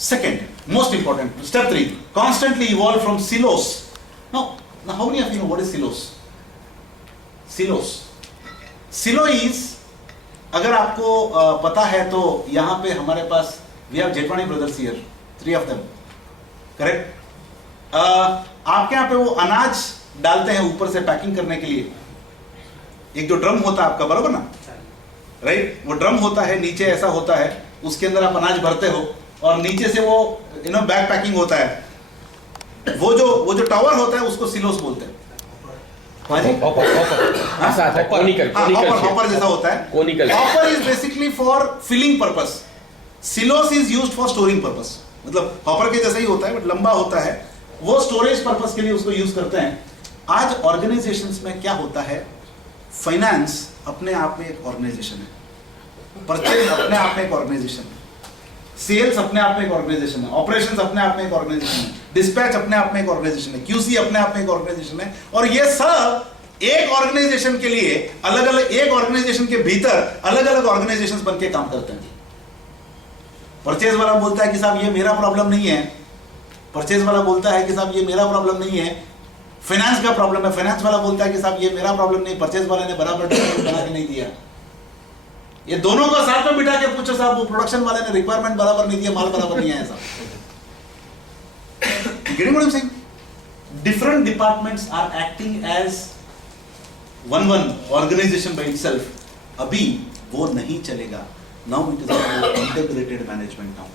Second most important step 3, constantly evolve from silos. Now how many of you know what is silos? Silo is, अगर आपको पता है तो यहां पे हमारे पास we have Jethwani brothers here, 3 of them, correct. आपके यहाँ पे वो अनाज डालते हैं ऊपर से पैकिंग करने के लिए. एक जो ड्रम होता है आपका, बराबर ना, राइट? वो ड्रम होता है, नीचे ऐसा होता है, उसके अंदर आप अनाज भरते हो और नीचे से वो बैग पैकिंग होता है. वो जो टावर होता है उसको सिलोस बोलते हैं. हॉपर जैसा होता है. Hopper is basically for filling purpose. Silos is used for storing purpose. मतलब हॉपर के जैसा ही होता है बट लंबा होता है. वो स्टोरेज पर्पस के लिए उसको यूज करते हैं. आज ऑर्गेनाइजेशंस में क्या होता है, फाइनेंस अपने आप में एक ऑर्गेनाइजेशन है, परचेज अपने आप में एक ऑर्गेनाइजेशन है, सेल्स अपने आप में एक ऑर्गेनाइजेशन है, ऑपरेशंस अपने आप में एक ऑर्गेनाइजेशन है, डिस्पैच अपने आप में एक ऑर्गेनाइजेशन है, QC अपने आप में एक ऑर्गेनाइजेशन है. और ये सब एक ऑर्गेनाइजेशन के लिए अलग अलग, एक ऑर्गेनाइजेशन के भीतर अलग अलग ऑर्गेनाइजेशंस बनके काम करते हैं. परचेज वाला बोलता है कि साहब ये मेरा प्रॉब्लम नहीं है, परचेज वाला बोलता है कि साहब ये मेरा प्रॉब्लम नहीं है, फाइनेंस का प्रॉब्लम है, फाइनेंस वाला बोलता है कि साहब ये मेरा प्रॉब्लम नहीं, परचेज वाले ने बराबर डॉक्यूमेंट बना के नहीं दिया. ये दोनों को साथ में बिठा के पूछो साहब, वो प्रोडक्शन वाले ने रिक्वायरमेंट बराबर नहीं दिया, माल बराबर नहीं आया साहब. Getting what I'm saying? Different departments are acting as one organization by itself. अभी वो नहीं चलेगा. Now it is about integrated management now.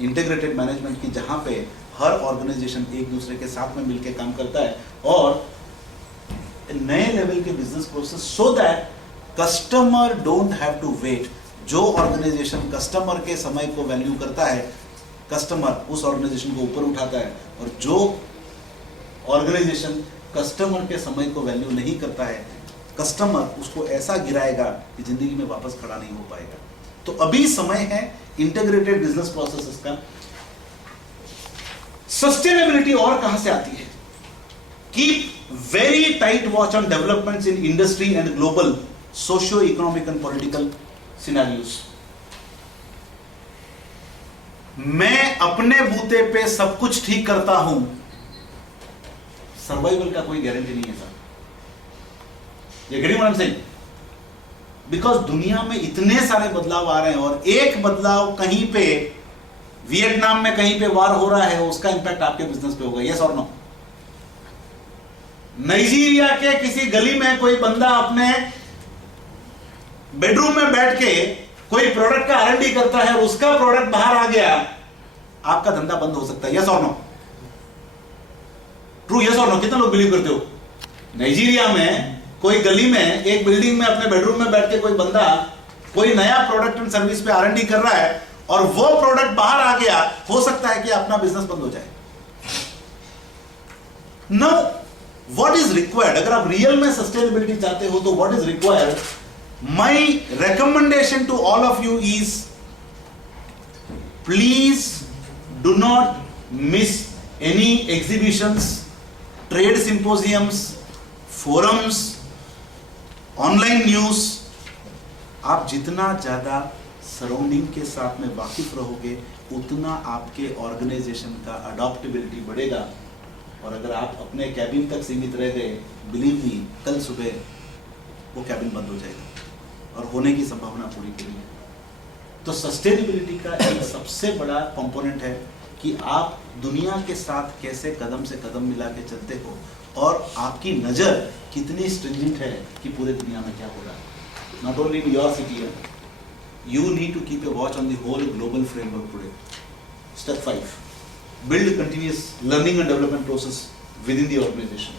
Integrated management की जहां पे हर ऑर्गेनाइजेशन एक दूसरे के साथ में मिलकर काम करता है और नए लेवल के business process, so that customer don't have to wait. जो ऑर्गेनाइजेशन कस्टमर के समय को वैल्यू करता है, कस्टमर उस ऑर्गेनाइजेशन को ऊपर उठाता है. और जो ऑर्गेनाइजेशन कस्टमर के समय को वैल्यू नहीं करता है, कस्टमर उसको ऐसा गिराएगा कि जिंदगी में वापस खड़ा नहीं हो पाएगा. तो अभी समय है इंटीग्रेटेड बिजनेस प्रोसेसेस का. सस्टेनेबिलिटी और कहां से आती है? Keep very tight watch on developments in industry and global socio economic and political scenarios. मैं अपने बूते पे सब कुछ ठीक करता हूं, सर्वाइवल का कोई गारंटी नहीं है सर. ये getting what I am saying? Because दुनिया में इतने सारे बदलाव आ रहे हैं और एक बदलाव कहीं पे वियतनाम में कहीं पे वार हो रहा है, उसका इंपैक्ट आपके बिजनेस पे होगा. यस और नो? नाइजीरिया के किसी गली में कोई बंदा अपने बेडरूम में बैठ के कोई प्रोडक्ट का R&D करता है और उसका प्रोडक्ट बाहर आ गया, आपका धंधा बंद हो सकता है। यस और नो? ट्रू, यस और नो? कितना लोग बिलीव करते हो? नाइजीरिया में कोई गली में एक बिल्डिंग में अपने बेडरूम में बैठ के कोई बंदा कोई नया प्रोडक्ट एंड सर्विस पे R&D कर रहा है और वो प्रोडक्ट बाहर आ गया, हो सकता है कि अपना बिजनेस बंद हो जाए। Now what is required? अगर आप रियल में सस्टेनेबिलिटी चाहते हो तो what is required? My recommendation to all of you is please do not miss any exhibitions, trade symposiums, forums, online news. आप जितना ज्यादा सराउंडिंग के साथ में वाकिफ रहोगे उतना आपके ऑर्गेनाइजेशन का अडॉप्टेबिलिटी बढ़ेगा। और अगर आप अपने कैबिन तक सीमित रह गए, बिलीव मी, कल सुबह वो कैबिन बंद हो जाएगा और होने की संभावना पूरी पूरी है। तो सस्टेनेबिलिटी का एक सबसे बड़ा कंपोनेंट है कि आप दुनिया के साथ कैसे कदम से कदम मिला के चलते हो और आपकी नजर कितनी स्ट्रिंजेंट है कि पूरे दुनिया में क्या हो रहा है। Not only in your city, you need to keep a watch on the whole global framework today. Step 5, build continuous learning and development process within the organization.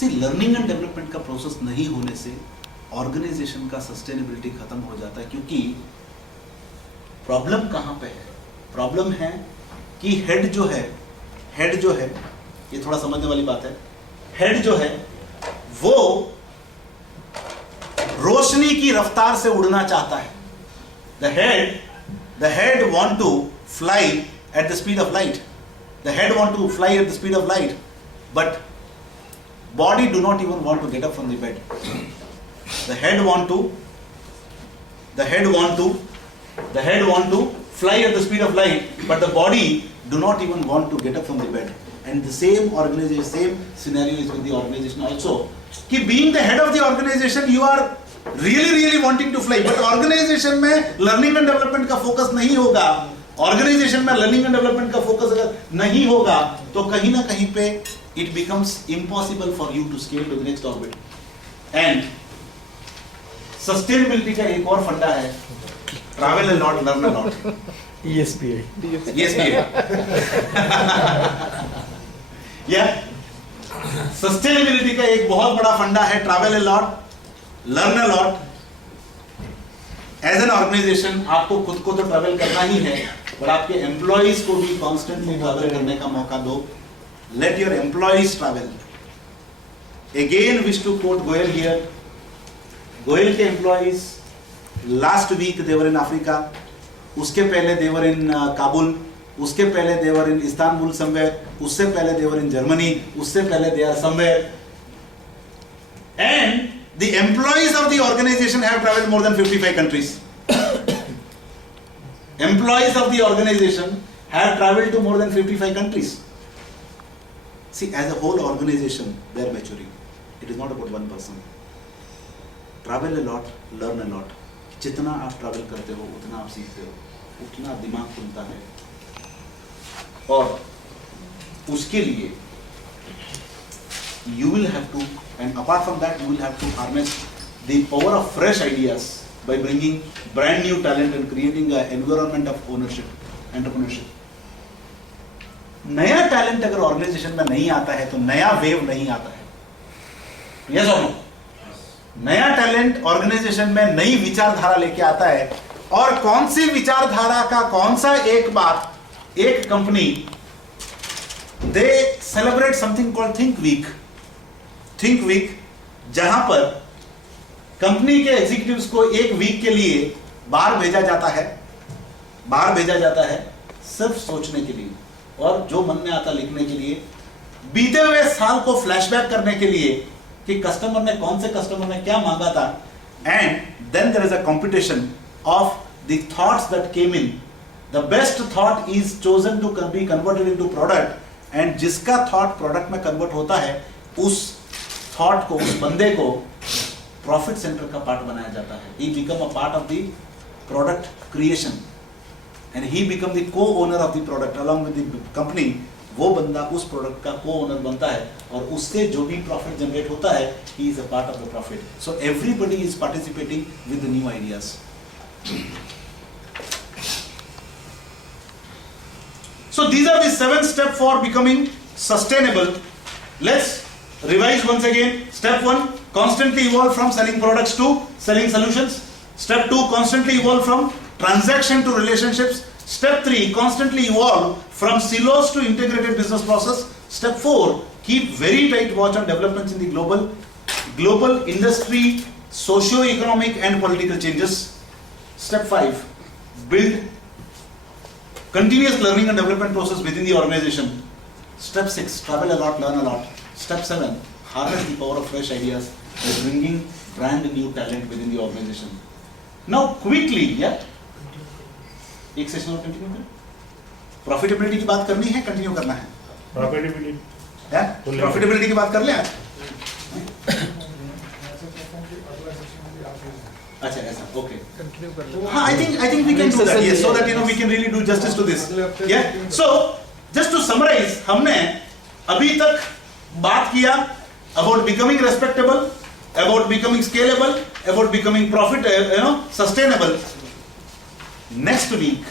See, learning and development का process नहीं होने से organization का sustainability खत्म हो जाता है, क्योंकि problem कहाँ पे है? problem है कि head जो है, ये थोड़ा समझने वाली बात है, head जो है वो रोशनी की रफ्तार से उड़ना चाहता है। The head want to fly at the speed of light. The head want to fly at the speed of light, but body do not even want to get up from the bed. The head want to fly at the speed of light, but the body do not even want to get up from the bed. And the same organization, same scenario is with the organization also. कि being the head of the organization, you are really wanting to fly, but organization में learning and development का focus नहीं होगा, organization में learning and development का focus अगर नहीं होगा तो कहीं ना कहीं पे it becomes impossible for you to scale to the next orbit. And sustainability का एक और फंडा है, travel a lot, learn a lot. ESPI. Yeah. Sustainability का एक बहुत बड़ा फंडा है, travel a lot, learn a lot. As an organisation आपको खुद को तो ट्रैवल करना ही है, पर आपके एम्प्लॉइज को भी कॉन्स्टेंटली ट्रैवल करने का मौका दो। Let your employees travel. Again wish to quote Goyal here. Goyal के employees last week they were in Africa, उसके पहले दे वर इन काबुल, उसके पहले दे वर इन इस्तांबुल समवेयर, उससे पहले दे वर इन जर्मनी, उससे पहले they are somewhere. And the employees of the organisation have travelled more than 55 countries. Employees of the organisation have travelled to more than 55 countries. See, as a whole organization, they are maturing. It is not about one person. Travel a lot, learn a lot. जितना आप travel करते हो उतना आप सीखते हो, उतना दिमाग खुलता है। और उसके लिए you will have to, and apart from that you will have to harness the power of fresh ideas by bringing brand new talent and creating an environment of ownership, entrepreneurship. नया टैलेंट अगर organization में नहीं आता है तो नया wave नहीं आता है। यस और नो? नया टैलेंट ऑर्गेनाइजेशन में नई विचारधारा लेके आता है। और कौन सी विचारधारा का कौन सा एक बात, एक company they celebrate something called think week. Think week, जहां पर कंपनी के एग्जीक्यूटिव्स को एक वीक के लिए बाहर भेजा जाता है सिर्फ सोचने के लिए और जो मन में आता लिखने के लिए, बीते हुए साल को फ्लैशबैक करने के लिए कि कस्टमर ने क्या मांगा था। And then there is a competition of the thoughts that came in. The best thought is chosen to be converted into product, and जिसका थॉट प्रोडक्ट में कन्वर्ट होता है उस थॉट को, उस बंदे को प्रॉफिट सेंटर का पार्ट बनाया जाता है। He become a part of the product creation and he become the co-owner of the product along with the company वो बंदा उस प्रोडक्ट का को ओनर बनता है और उससे जो भी प्रॉफिट जनरेट होता है he is a part of the profit. So everybody is participating with the new ideas. So these are the 7 steps for becoming sustainable. Let's revise once again. Step 1, constantly evolve from selling products to selling solutions. Step 2, constantly evolve from transaction to relationships. Step 3, constantly evolve from silos to integrated business process. Step 4, keep very tight watch on developments in the global industry, socio-economic and political changes. Step 5, build continuous learning and development process within the organization. Step 6, travel a lot, learn a lot. Step 7, harness the power of fresh ideas by bringing brand new talent within the organization. Now quickly, एक session और continue करें. Profitability की बात करनी है, continue करना है. Profitability की बात कर लें. अच्छा ऐसा, okay. हाँ, I think we can do that, yes, so that we can really do justice to this. Yeah. So just to summarize, हमने अभी तक बात किया about becoming respectable, about becoming scalable, about becoming sustainable. Next week,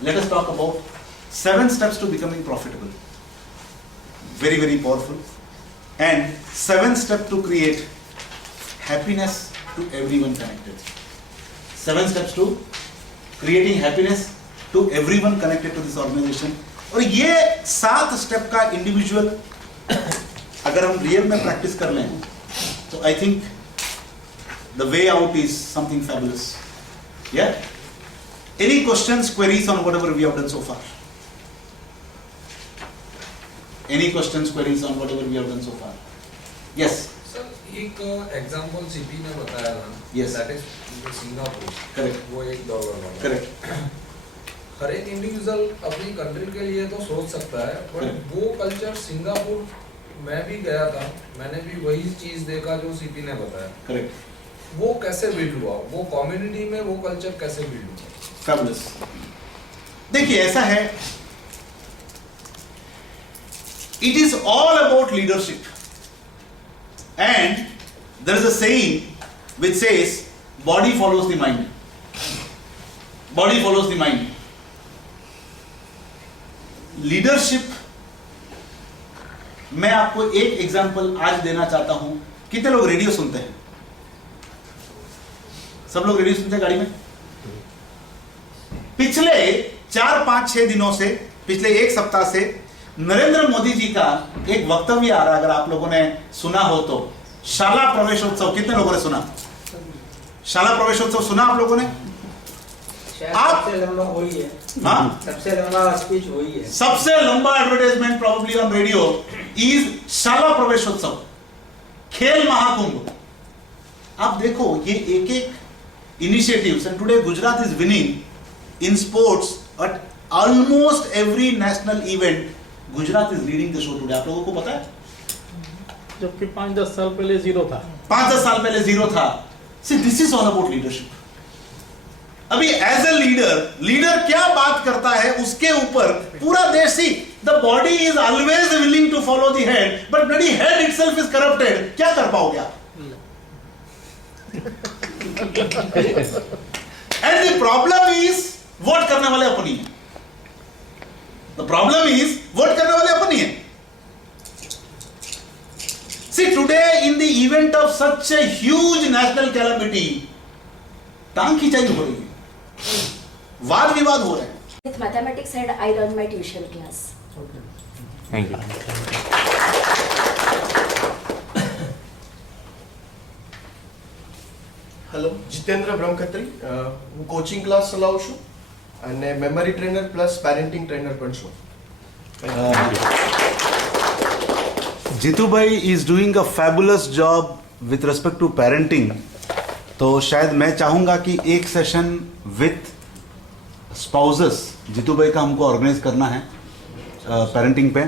let us talk about 7 steps to becoming profitable. Very, very powerful. And 7 steps to create happiness to everyone connected. 7 steps to creating happiness to everyone connected to this organization. और ये 7 step का individual अगर हम real में practice कर लें तो I think the way out is something fabulous. या any questions, queries on whatever we have done so far? Any questions, queries on whatever we have done so far? Yes sir, एक example CP ने बताया ना, Yes. That is Singapore. Correct. वो $1 वाला. Correct. हर एक individual अपनी country के लिए तो सोच सकता है, बट Correct. वो कल्चर सिंगापुर, मैं भी गया था, मैंने भी वही चीज देखा जो सीपी ने बताया. करेक्ट. वो कैसे बिल्ड हुआ, वो कम्युनिटी में वो कल्चर कैसे बिल्ड हुआ? फैबुलस. देखिए ऐसा है, it is all about leadership. And there is a saying which says, body follows the mind. Body follows the mind. Leadership, मैं आपको एक एग्जांपल आज देना चाहता हूं. कितने लोग रेडियो सुनते हैं? सब लोग रेडियो सुनते हैं गाड़ी में? पिछले 4, 5, 6 दिनों से, पिछले एक सप्ताह से नरेंद्र मोदी जी का एक वक्तव्य आ रहा है, अगर आप लोगों ने सुना हो तो. शाला प्रवेशोत्सव, कितने लोगों ने सुना? शाला प्रवेशोत्सव सुना आप लोगों ने? आप सबसे लंबा वही है. हाँ, सबसे लंबा स्पीच वही है. सबसे लंबा advertisement probably on radio is शाला प्रवेशोत्सव, खेल महाकुंभ. आप देखो ये एक एक initiatives, and today Gujarat is winning in sports eight almost every national event. Gujarat is leading the show today. आप लोगों को पता है? जबकि 5-10 साल पहले जीरो था. 5-10 साल पहले जीरो था. See, this is all about leadership. अभी एज ए लीडर क्या बात करता है उसके ऊपर पूरा देश. See the body is always willing to follow the head, but bloody head itself is corrupted. क्या कर पाओगे आप? And the problem is vote करने वाले अपनी है. द प्रॉब्लम इज वोट करने वाले अपनी है. See, today in the event of such a huge national calamity, टांग खिंचाई हो रही है, वाद विवाद हो रहे हैं. With mathematics and I run my tuition class. Thank you. Hello, Jitendra Brahmkhatri. હું કોચિંગ ક્લાસ ચલાવું છું અને memory trainer plus parenting trainer પણ છું. Jitu bhai is doing a fabulous job with respect to parenting. तो शायद मैं चाहूंगा कि एक सेशन विथ स्पाउसेस जीतू भाई का हमको ऑर्गेनाइज करना है पेरेंटिंग पे.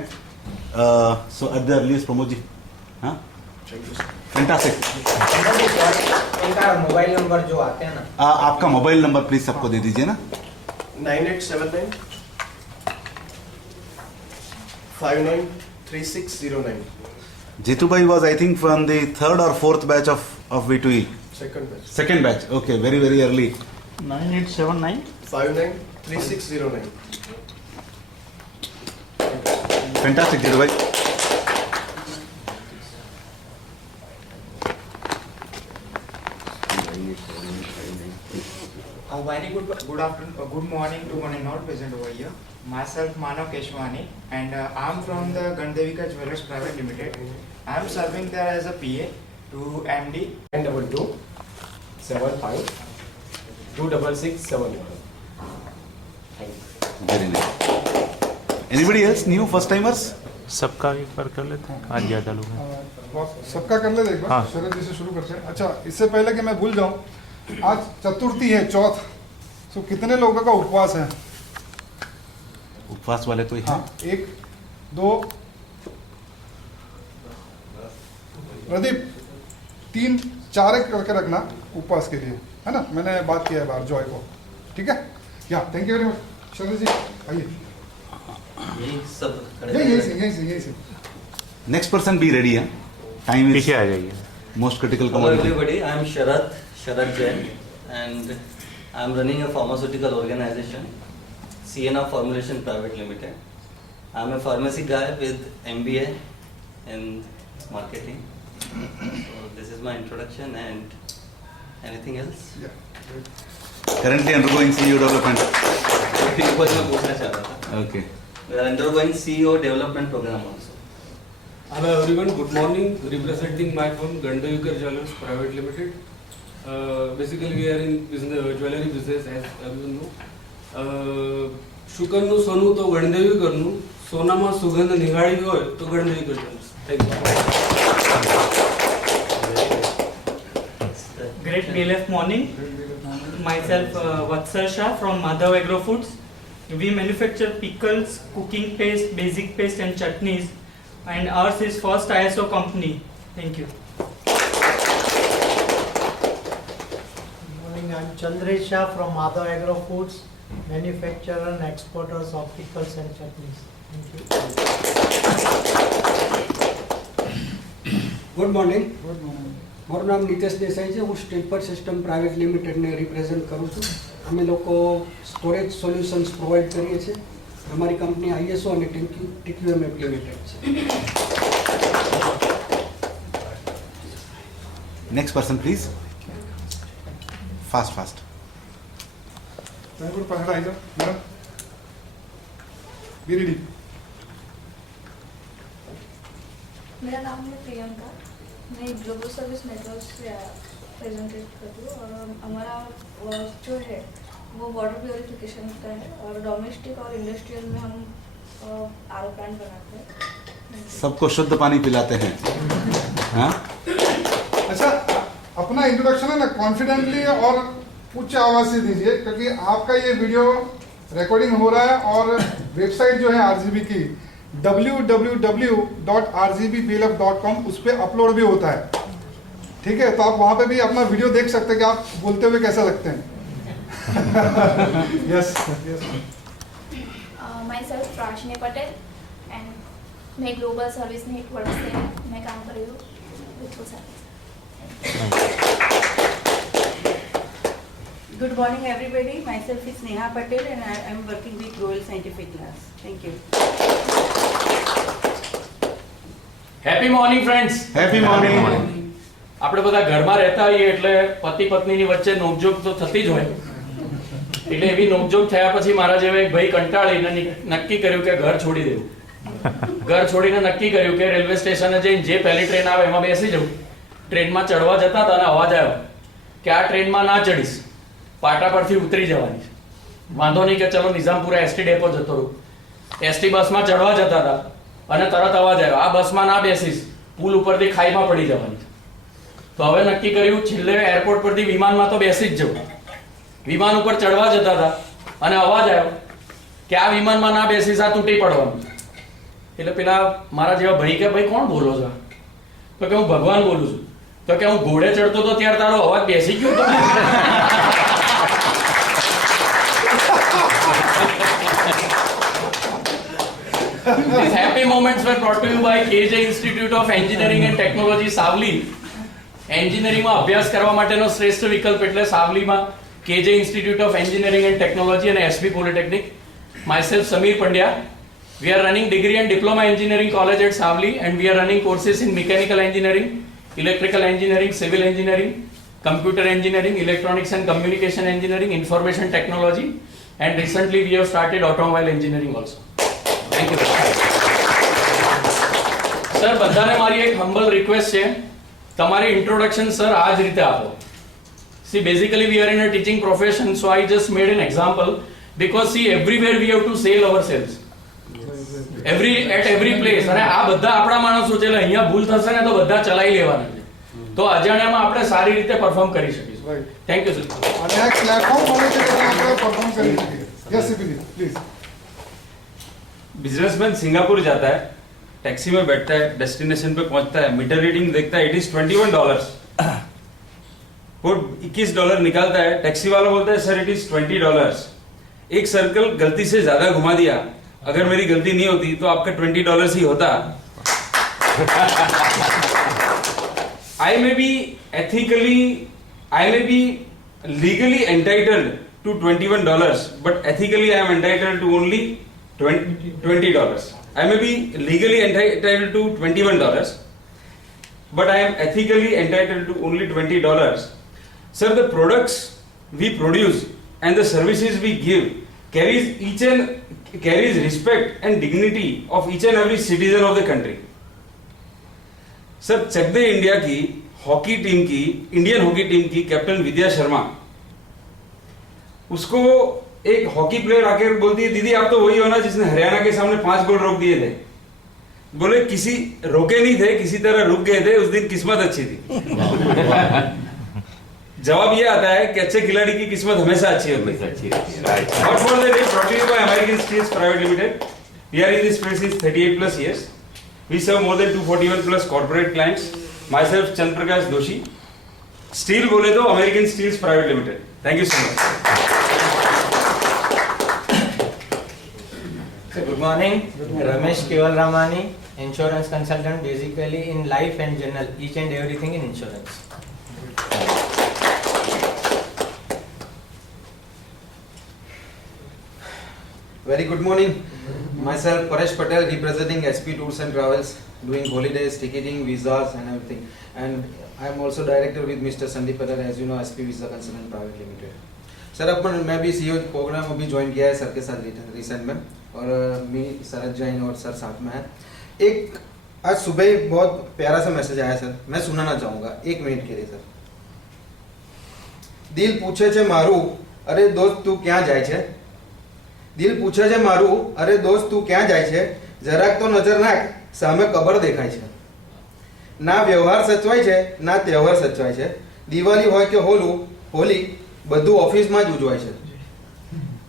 सो at the earliest Pramod ji. हाँ, फैंटास्टिक. इनका मोबाइल नंबर जो आते हैं ना, आपका मोबाइल नंबर प्लीज सबको दे दीजिए ना. 9879 593609. Jitu bhai was, I think, from the third or fourth batch of V2E. Second batch. Second batch. Okay, very, very early. 9879. 593609. Fantastic, Jitu bhai. A very good afternoon, good morning to one and all present over here. Myself Manav Keshwani, and I'm from the Gandhavika Jewelers Private Limited. I'm serving there as a PA to MD. 922-75-26671. Thank you. Very nice. Anybody else new first timers? सबका एक बार कर लेते हैं, आज ज़्यादा लोग हैं। सबका कर ले एक बार, हाँ। शरद जी से शुरू करते हैं। अच्छा, इससे पहले कि मैं भूल जाऊं, आज चतुर्थी है, चौथ, तो कितने लोगों का उपवास है? उपवास वाले तो ही हाँ, हैं। 1 2 प्रदीप 3 4 करके रखना उपवास के लिए, है ना? मैंने बात किया है बाहर जॉय को, ठीक है? या थैंक यू वेरी मच। शरद जी आइए, यही से Next person be ready, huh? Time is पीछे आ जाइए। most critical Hello commodity. everybody, I am Sharad Jain, and I am running a pharmaceutical organization, Sienna Formulation Private Limited. I am a pharmacy guy with MBA in marketing. So this is my introduction, and anything else? Currently undergoing CEO development. कुछ मैं पूछना चाह रहा था। Okay. We are undergoing CEO development program also. Hello everyone, good morning. Representing my firm Gandhavika Jewelers Private Limited. Basically we are in jewelry business, as everyone know. શુકરનું સોનું તો ગણદેવીકરનું, સોનામાં સુગંધ નિહાળી હોય તો ગણદેવીકર jewellers. Thank you. Great DLF morning. Myself Vatsal Shah from Madhav Agro Foods. We manufacture pickles, cooking paste, basic paste and chutneys, and ours is first ISO company. Thank you. Good morning, I'm Chandresh Shah from Madhav Agro Foods, manufacturer and exporters of pickles and chutneys. Thank you. Good morning. મારું નામ નીતેશ દેસાઈ છે. હું સ્ટેમ્પર system private લિમિટેડને represent કરું છું. અમે લોકો storage solutions provide કરીએ છીએ. અમારી કંપની ISO અને TQM એપ્લિકેટેડ છે. Next person, please. Fast. मैं कुछ पकड़ा है मैडम, बी रेडी। मेरा नाम है प्रियंका, मैं ग्लोबल सर्विस नेटवर्क से प्रेजेंटेट करती हूँ, और हमारा वर्क जो है वो वाटर प्योरिफिकेशन का है, और डोमेस्टिक और इंडस्ट्रियल में हम आरओ प्लांट बनाते हैं। सबको शुद्ध पानी पिलाते हैं, हाँ? अच्छा, अपना इंट्रोडक्शन है ना कॉन्फिडेंटली और उच्च आवाज से दीजिए, क्योंकि आपका ये वीडियो रिकॉर्डिंग हो रहा है और वेबसाइट जो है RGB की www.rgbblf.com उस पर अपलोड भी होता है, ठीक है? तो आप वहाँ पे भी अपना वीडियो देख सकते हैं कि आप बोलते हुए कैसा लगते हैं। Yes myself Prachni Patel, and मैं ग्लोबल सर्विस नेटवर्क से मैं काम कर रही हूँ with service. Good morning everybody, myself is Neha Patel and I am working with Royal Scientific Labs. Thank you. Happy morning friends. Happy morning. આપણે બધા ઘરમાં રહેતા હોઈએ એટલે પતિ પત્નીની વચ્ચે નોકઝોક તો થતી જ હોય. એટલે એવી નોકઝોક થયા પછી મારા જેવા એક ભાઈ કંટાળીને નક્કી કર્યું કે ઘર છોડી દેવું. ઘર છોડીને નક્કી કર્યું કે રેલવે સ્ટેશને જઈને જે પહેલી ટ્રેન આવે એમાં બેસી જવું. ટ્રેનમાં ચડવા જતા હતા અને અવાજ આવ્યો કે આ ટ્રેનમાં ના ચડીશ, પાટા પરથી ઉતરી જવાની છે. વાંધો નહીં કે ચલો નિઝામપુરા ST ડેપો જતો રહું. ST બસમાં ચડવા જતા હતા અને તરત અવાજ આવ્યો આ બસમાં ના બેસીશ, પુલ ઉપરથી ખાઈમાં પડી જવાની છે. તો હવે નક્કી કર્યું છેલ્લે એરપોર્ટ પરથી વિમાનમાં તો બેસી જ જવું. વિમાન ઉપર ચડવા જતા હતા અને અવાજ આવ્યો કે આ વિમાનમાં ના બેસીશ, આ તૂટી પડવાનું. એટલે પેલા મારા જેવા ભાઈ કે ભાઈ કોણ બોલો છો? તો કે હું ભગવાન બોલું છું. તો કે હું ઘોડે ચડતો તો ત્યારે તારો અવાજ બેસી ગયો તો. These happy moments were brought to you by KJ Institute of Engineering and Technology, Savli. એન્જિનિયરિંગમાં અભ્યાસ કરવા માટેનો શ્રેષ્ઠ વિકલ્પ એટલે સાવલીમાં KJ Institute of Engineering and Technology and SP Polytechnic. Myself Sameer Pandya. We are running degree and diploma engineering college at Savli, and we are running courses in mechanical engineering, electrical engineering, civil engineering, computer engineering, electronics and communication engineering, information technology, and recently we have started automobile engineering also. Thank you. Sir, બધાને મારી એક humble request છે, તમારી introduction sir આ જ રીતે આપો. See, basically we are in a teaching profession, so I just made an example because see, everywhere we have to sell ourselves. At every place. અને આ બધા આપણા માણસો છે, એટલે અહીંયા ભૂલ થશે ને તો બધા ચલાવી લેવાના છે. તો અજાણ્યામાં આપણે સારી રીતે પરફોર્મ કરી શકીશું. Thank you sir. અને એક પ્લેટફોર્મ મળે છે કે આપણે પરફોર્મ કરી શકીએ. Yes CP please. Businessman Singapore जाता है, टैक्सी में बैठता है, डेस्टिनेशन पे पहुंचता है, मीटर रीडिंग देखता है, इट इज $21. वो $21 निकालता है, टैक्सी वाला बोलता है सर इट इज $20. एक सर्कल गलती से ज्यादा घुमा दिया, अगर मेरी गलती नहीं होती तो आपका $20 ही होता. I may be legally entitled to $21, but ethically I am entitled to only $20. I may be legally entitled to $21, but I am ethically entitled to only $20. Sir, the products we produce and the services we give carries respect and dignity of each and every citizen of the country. Sir, check the Indian hockey team की captain विद्या शर्मा, उसको एक hockey player आकर बोलती है दीदी आप तो वही हो ना जिसने हरियाणा के सामने 5 गोल रोक दिए थे. बोले किसी रोके नहीं थे, किसी तरह रुक गए थे, उस दिन किस्मत अच्छी थी. जवाब ये आता है कि अच्छे खिलाड़ी की किस्मत हमेशा अच्छी होती है. What for the day brought to you by American Steels Private Limited. We are in this space since 38 plus years. We serve more than 241 plus corporate clients. Myself Chandra Prakash Doshi. Steel बोले तो American Steels Private Limited. Thank you so much. Good morning. Ramesh Keval Ramani, insurance consultant, basically in life and general, each and everything in insurance. Very good morning. Myself Paresh Patel, representing SP Tours and Travels, doing holidays, ticketing, visas and everything. And I am also director with Mr. Sandeep Patel, as you know, SP Visa Consultant Private Limited. Sir अपन मैं भी CEO programme अभी join किया है sir के साथ recent में, और मी शरद जैन और सर साथ में है. एक आज सुबह बहुत प्यारा सा मैसेज आया सर, मैं सुनाना चाहूँगा 1 मिनट के लिए सर. दिल पूछे छे मारू, अरे दोस्त तू क्या जाए छे? दिल पूछे छे मारू, अरे दोस्त तू क्या जाए छे? જરાક તો નજર નાખ, સામે કબર દેખાય છે. ના વ્યવહાર સચવાય છે, ના તહેવાર સચવાય છે. દિવાળી હોય કે હોલી બધું ઓફિસમાં જ ઉજવાય છે.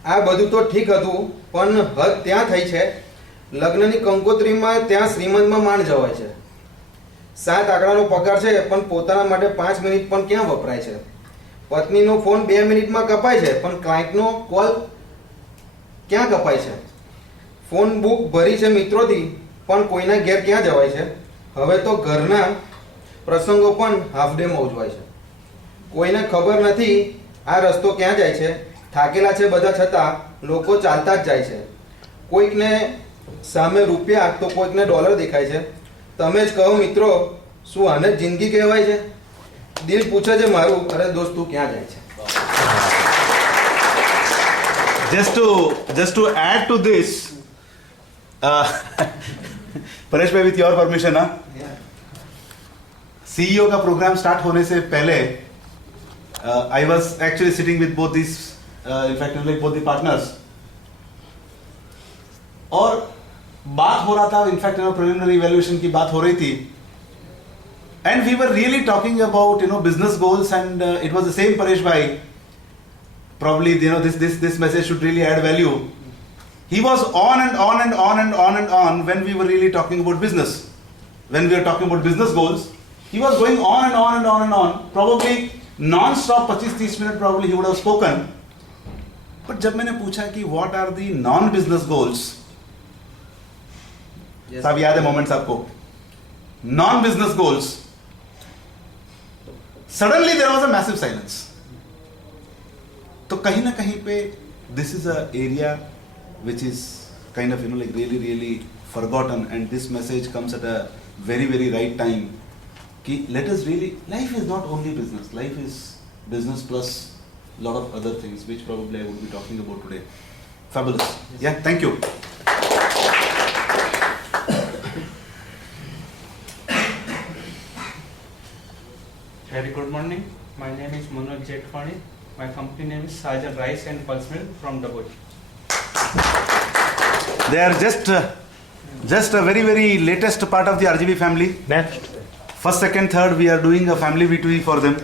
આ બધું તો ઠીક હતું, પણ હદ ત્યાં થઈ છે. લગ્નની કંકોત્રીમાં ત્યાં શ્રીમંતમાં માંડ જવાય છે. 7 આંકડાનો પગાર છે, પણ પોતાના માટે 5 મિનિટ પણ ક્યાં વપરાય છે. પત્નીનો ફોન 2 મિનિટમાં કપાય છે, પણ ક્લાયન્ટનો કોલ ક્યાં કપાય છે. ફોન બુક ભરી છે મિત્રોથી, પણ કોઈના ઘેર ક્યાં જવાય છે. હવે તો ઘરના પ્રસંગો પણ હાફ ડેમાં ઉજવાય છે. કોઈને ખબર નથી આ રસ્તો ક્યાં જાય છે. થાકેલા છે બધા છતાં લોકો ચાલતા જ જાય છે. કોઈકને સામે રૂપિયા તો કોઈકને ડોલર દેખાય છે. તમે જ કહો મિત્રો, શું આને જ જિંદગી કહેવાય છે? દિલ પૂછે છે મારું, અરે દોસ્ત તું ક્યાં જાય છે? Just to add to this, Paresh भाई, with your permission, CEO का प्रोग्राम स्टार्ट होने से पहले I was actually sitting with both these, in fact, like both the partners, और बात हो रहा था, इनफैक्ट प्रिलिमिनरी इवैल्यूएशन की बात हो रही थी, and we were really talking about business goals, and it was the same Paresh bhai. Probably this message should really add value. He was on and on and on and on and on when we were really talking about business. When we were talking about business goals, he was going on and on and on and on. Probably non-stop 25-30 minutes probably he would have spoken. But जब मैंने पूछा कि what are the non-business goals, साहब याद है moments आपको? Non business goals, suddenly there was a massive silence. तो कहीं ना कहीं पे this is a area which is kind of like really forgotten, and this message comes at a very right time ki let us really, life is not only business, life is business plus lot of other things which probably I would be talking about today. Fabulous. Yeah, thank you. Very good morning. My name is Manoj Jetwani. My company name is Sajan Rice and Pulse Mill from Daboj. They are just a very latest part of the RGB family. Next. First, second, third, we are doing a family V2E for them.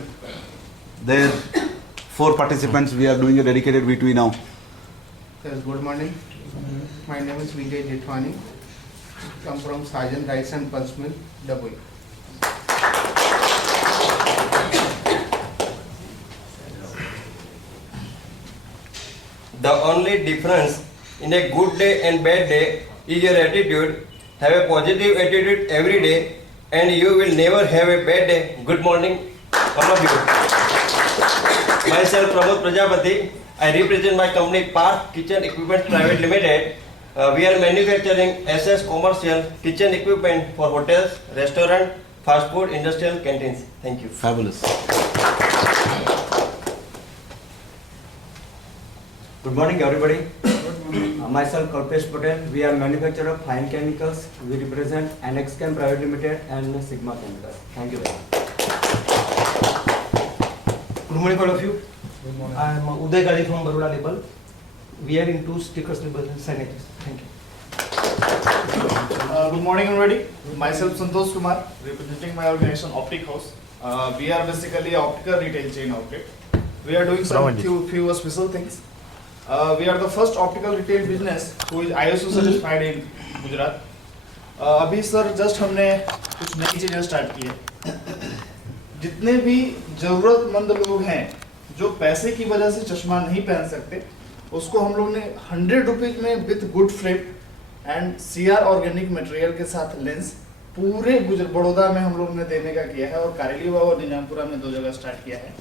There 4 participants, we are doing a dedicated V2E now. Yes, good morning. My name is Vijay Jetwani. Come from Sajan Rice and Pulse Mill, Daboj. The only difference in a good day and bad day is your attitude. Have a positive attitude every day and you will never have a bad day. Good morning, all of you. Myself, Pramod Prajapati. I represent my company Park Kitchen Equipment Private Limited. We are manufacturing SS commercial kitchen equipment for hotels, restaurant, fast food, industrial canteens. Thank you. Fabulous. Good morning, everybody. Myself, Kalpesh Patel. We are manufacturer of fine chemicals. We represent Annex Chem Private Limited and Sigma Chemicals. Thank you very much. Good morning, all of you. I am Uday Gali from Baroda Label. We are into stickers, labels, and signages. Thank you. Good morning, everybody. Myself, Santosh Kumar, representing my organization Optic House. We are basically an optical retail chain outlet. We are doing some few special things. We are the first optical retail business who is ISO certified in Gujarat. अभी sir just हमने कुछ नई चीजें start की है. जितने भी जरूरतमंद लोग हैं जो पैसे की वजह से चश्मा नहीं पहन सकते, उसको हम लोग ने 100 रुपीज में with good flip and CR organic material के साथ लेंस पूरे बड़ौदा में हम लोग ने देने का किया है और कारेली बाग और निजामपुरा में 2 जगह स्टार्ट किया है.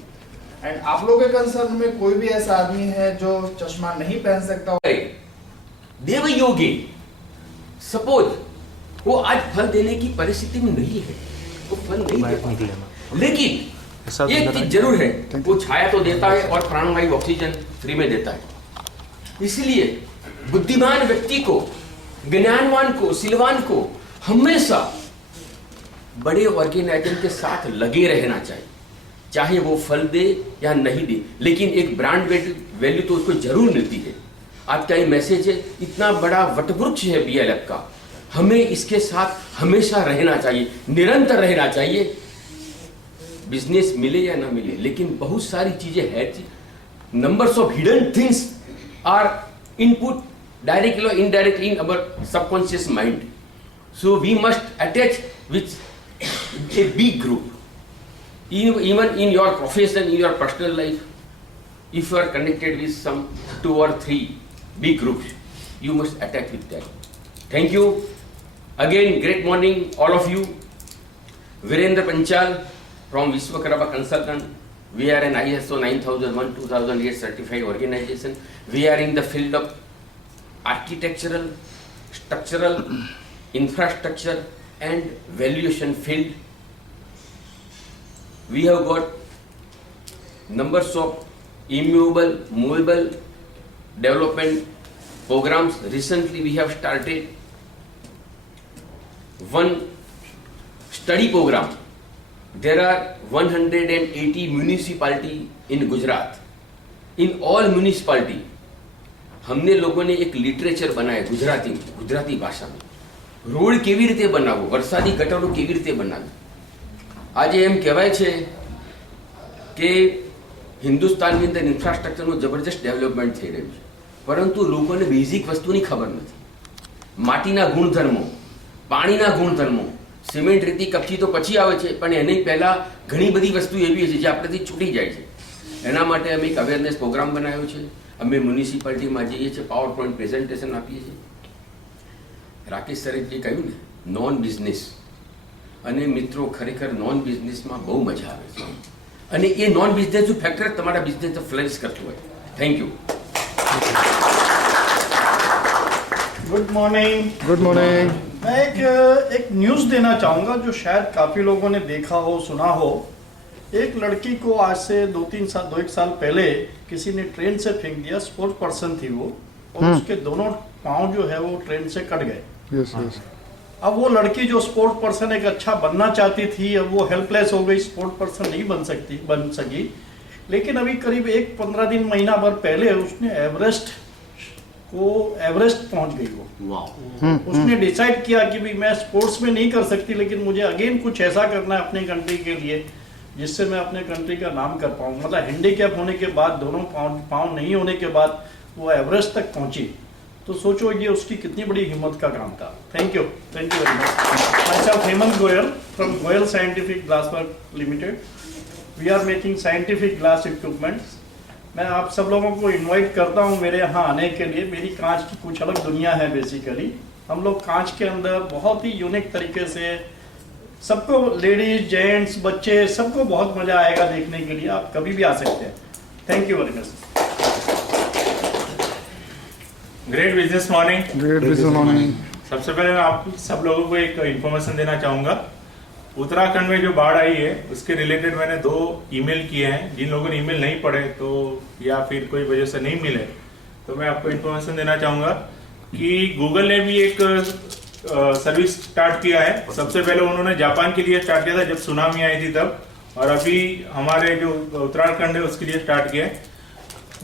एंड आप लोगों के कंसर्न में कोई भी ऐसा आदमी है जो चश्मा नहीं पहन सकता, देव योगी सपोज वो आज फल देने की परिस्थिति में नहीं है, वो फल नहीं दे पाता, लेकिन एक चीज जरूर है, वो छाया तो देता है और प्राणवायु ऑक्सीजन फ्री में देता है. इसलिए बुद्धिमान व्यक्ति को, ज्ञानवान को, सिलवान को हमेशा बड़े ऑर्गेनाइजेशन के साथ लगे रहना चाहिए, चाहे वो फल दे या नहीं दे, लेकिन एक ब्रांड वैल्यू तो उसको जरूर मिलती है. आज का ये मैसेज है, इतना बड़ा वटवृक्ष है BLF का, हमें इसके साथ हमेशा रहना चाहिए, निरंतर रहना चाहिए. बिजनेस मिले या ना मिले, लेकिन बहुत सारी चीजें हैं. Numbers of hidden things are input directly और indirectly in our subconscious mind. So we must attach with a big group. Even in your profession, in your personal life, if you are connected with some 2 or 3 big groups, you must attach with them. Thank you. Again, great morning, all of you. Virendra Panchal from Vishwakarma Consultant. We are an ISO 9001-2008 certified organization. We are in the field of architectural, structural, infrastructure and valuation field. We have got numbers of immovable, movable development programs. Recently we have started one study program. There are 180 municipalities in Gujarat. In all municipality हमने लोगों ने एक literature बनाया गुजराती भाषा में. Road केवी रीते बनावो, वरसादी गटरो केवी रीते बनावी. आज एम कहेवाय छे के हिंदुस्ताननी अंदर इन्फ्रास्ट्रक्चरનું જબરજસ્ત ડેવલપમેન્ટ થઈ રહ્યું છે, પરંતુ લોકોને બેઝિક વસ્તુની ખબર નથી. માટીના ગુણધર્મો, પાણીના ગુણધર્મો, સિમેન્ટ રેતી કપચી તો પછી આવે છે, પણ એની પહેલા ઘણી બધી વસ્તુ એવી છે જે આપણેથી છૂટી જાય છે. એના માટે અમે એક અવેરનેસ પ્રોગ્રામ બનાવ્યો છે. અમે મ્યુનિસિપાલિટીમાં જઈએ છીએ, પાવર પોઈન્ટ પ્રેઝન્ટેશન આપીએ છીએ. રાકેશ સરે જે કહ્યું ને નોન બિઝનેસ, અને મિત્રો ખરેખર નોન બિઝનેસમાં બહુ મજા આવે છે, અને એ નોન બિઝનેસનું ફેક્ટર તમારા બિઝનેસને ફ્લરિશ કરતું હોય. Thank you. Good morning. Good morning. मैं एक न्यूज़ देना चाहूँगा जो शायद काफ़ी लोगों ने देखा हो, सुना हो. एक लड़की को आज से 2-1 साल पहले किसी ने ट्रेन से फेंक दिया. स्पोर्ट्स पर्सन थी वो, और उसके दोनों पाँव जो है वो ट्रेन से कट गए. Yes yes. अब वो लड़की जो स्पोर्ट्स पर्सन एक अच्छा बनना चाहती थी, अब वो हेल्पलेस हो गई, स्पोर्ट्स पर्सन नहीं बन सकी. लेकिन अभी करीब 15 दिन, महीना भर पहले उसने एवरेस्ट पहुंच गई वो. उसने डिसाइड किया कि भाई मैं स्पोर्ट्स में नहीं कर सकती, लेकिन मुझे अगेन कुछ ऐसा करना है अपने कंट्री के लिए जिससे मैं अपने कंट्री का नाम कर पाऊँ. मतलब हैंडीकैप होने के बाद, दोनों पाँव नहीं होने के बाद वो एवरेस्ट तक पहुंची. तो सोचो ये उसकी कितनी बड़ी हिम्मत का काम था. Thank you very much. Myself Hemant Goyal from Goyal scientific glass work limited. We are making scientific glass equipments. मैं आप सब लोगों को इनवाइट करता हूं मेरे यहाँ आने के लिए. मेरी कांच की कुछ अलग दुनिया है. बेसिकली हम लोग कांच के अंदर बहुत ही यूनिक तरीके से सबको, लेडीज, जेंट्स, बच्चे, सबको बहुत मजा आएगा देखने के लिए. आप कभी भी आ सकते हैं. Thank you very much. Great business morning. Great business morning. सबसे पहले मैं आप सब लोगों को एक इन्फॉर्मेशन देना चाहूँगा. उत्तराखंड में जो बाढ़ आई है उसके रिलेटेड मैंने 2 ईमेल किए हैं. जिन लोगों ने ईमेल नहीं पढ़े तो या फिर कोई वजह से नहीं मिले तो मैं आपको इन्फॉर्मेशन देना चाहूँगा कि गूगल ने भी एक सर्विस स्टार्ट किया है. सबसे पहले उन्होंने जापान के लिए स्टार्ट किया था जब सुनामी आई थी तब, और अभी हमारे जो उत्तराखंड है उसके लिए स्टार्ट किया है.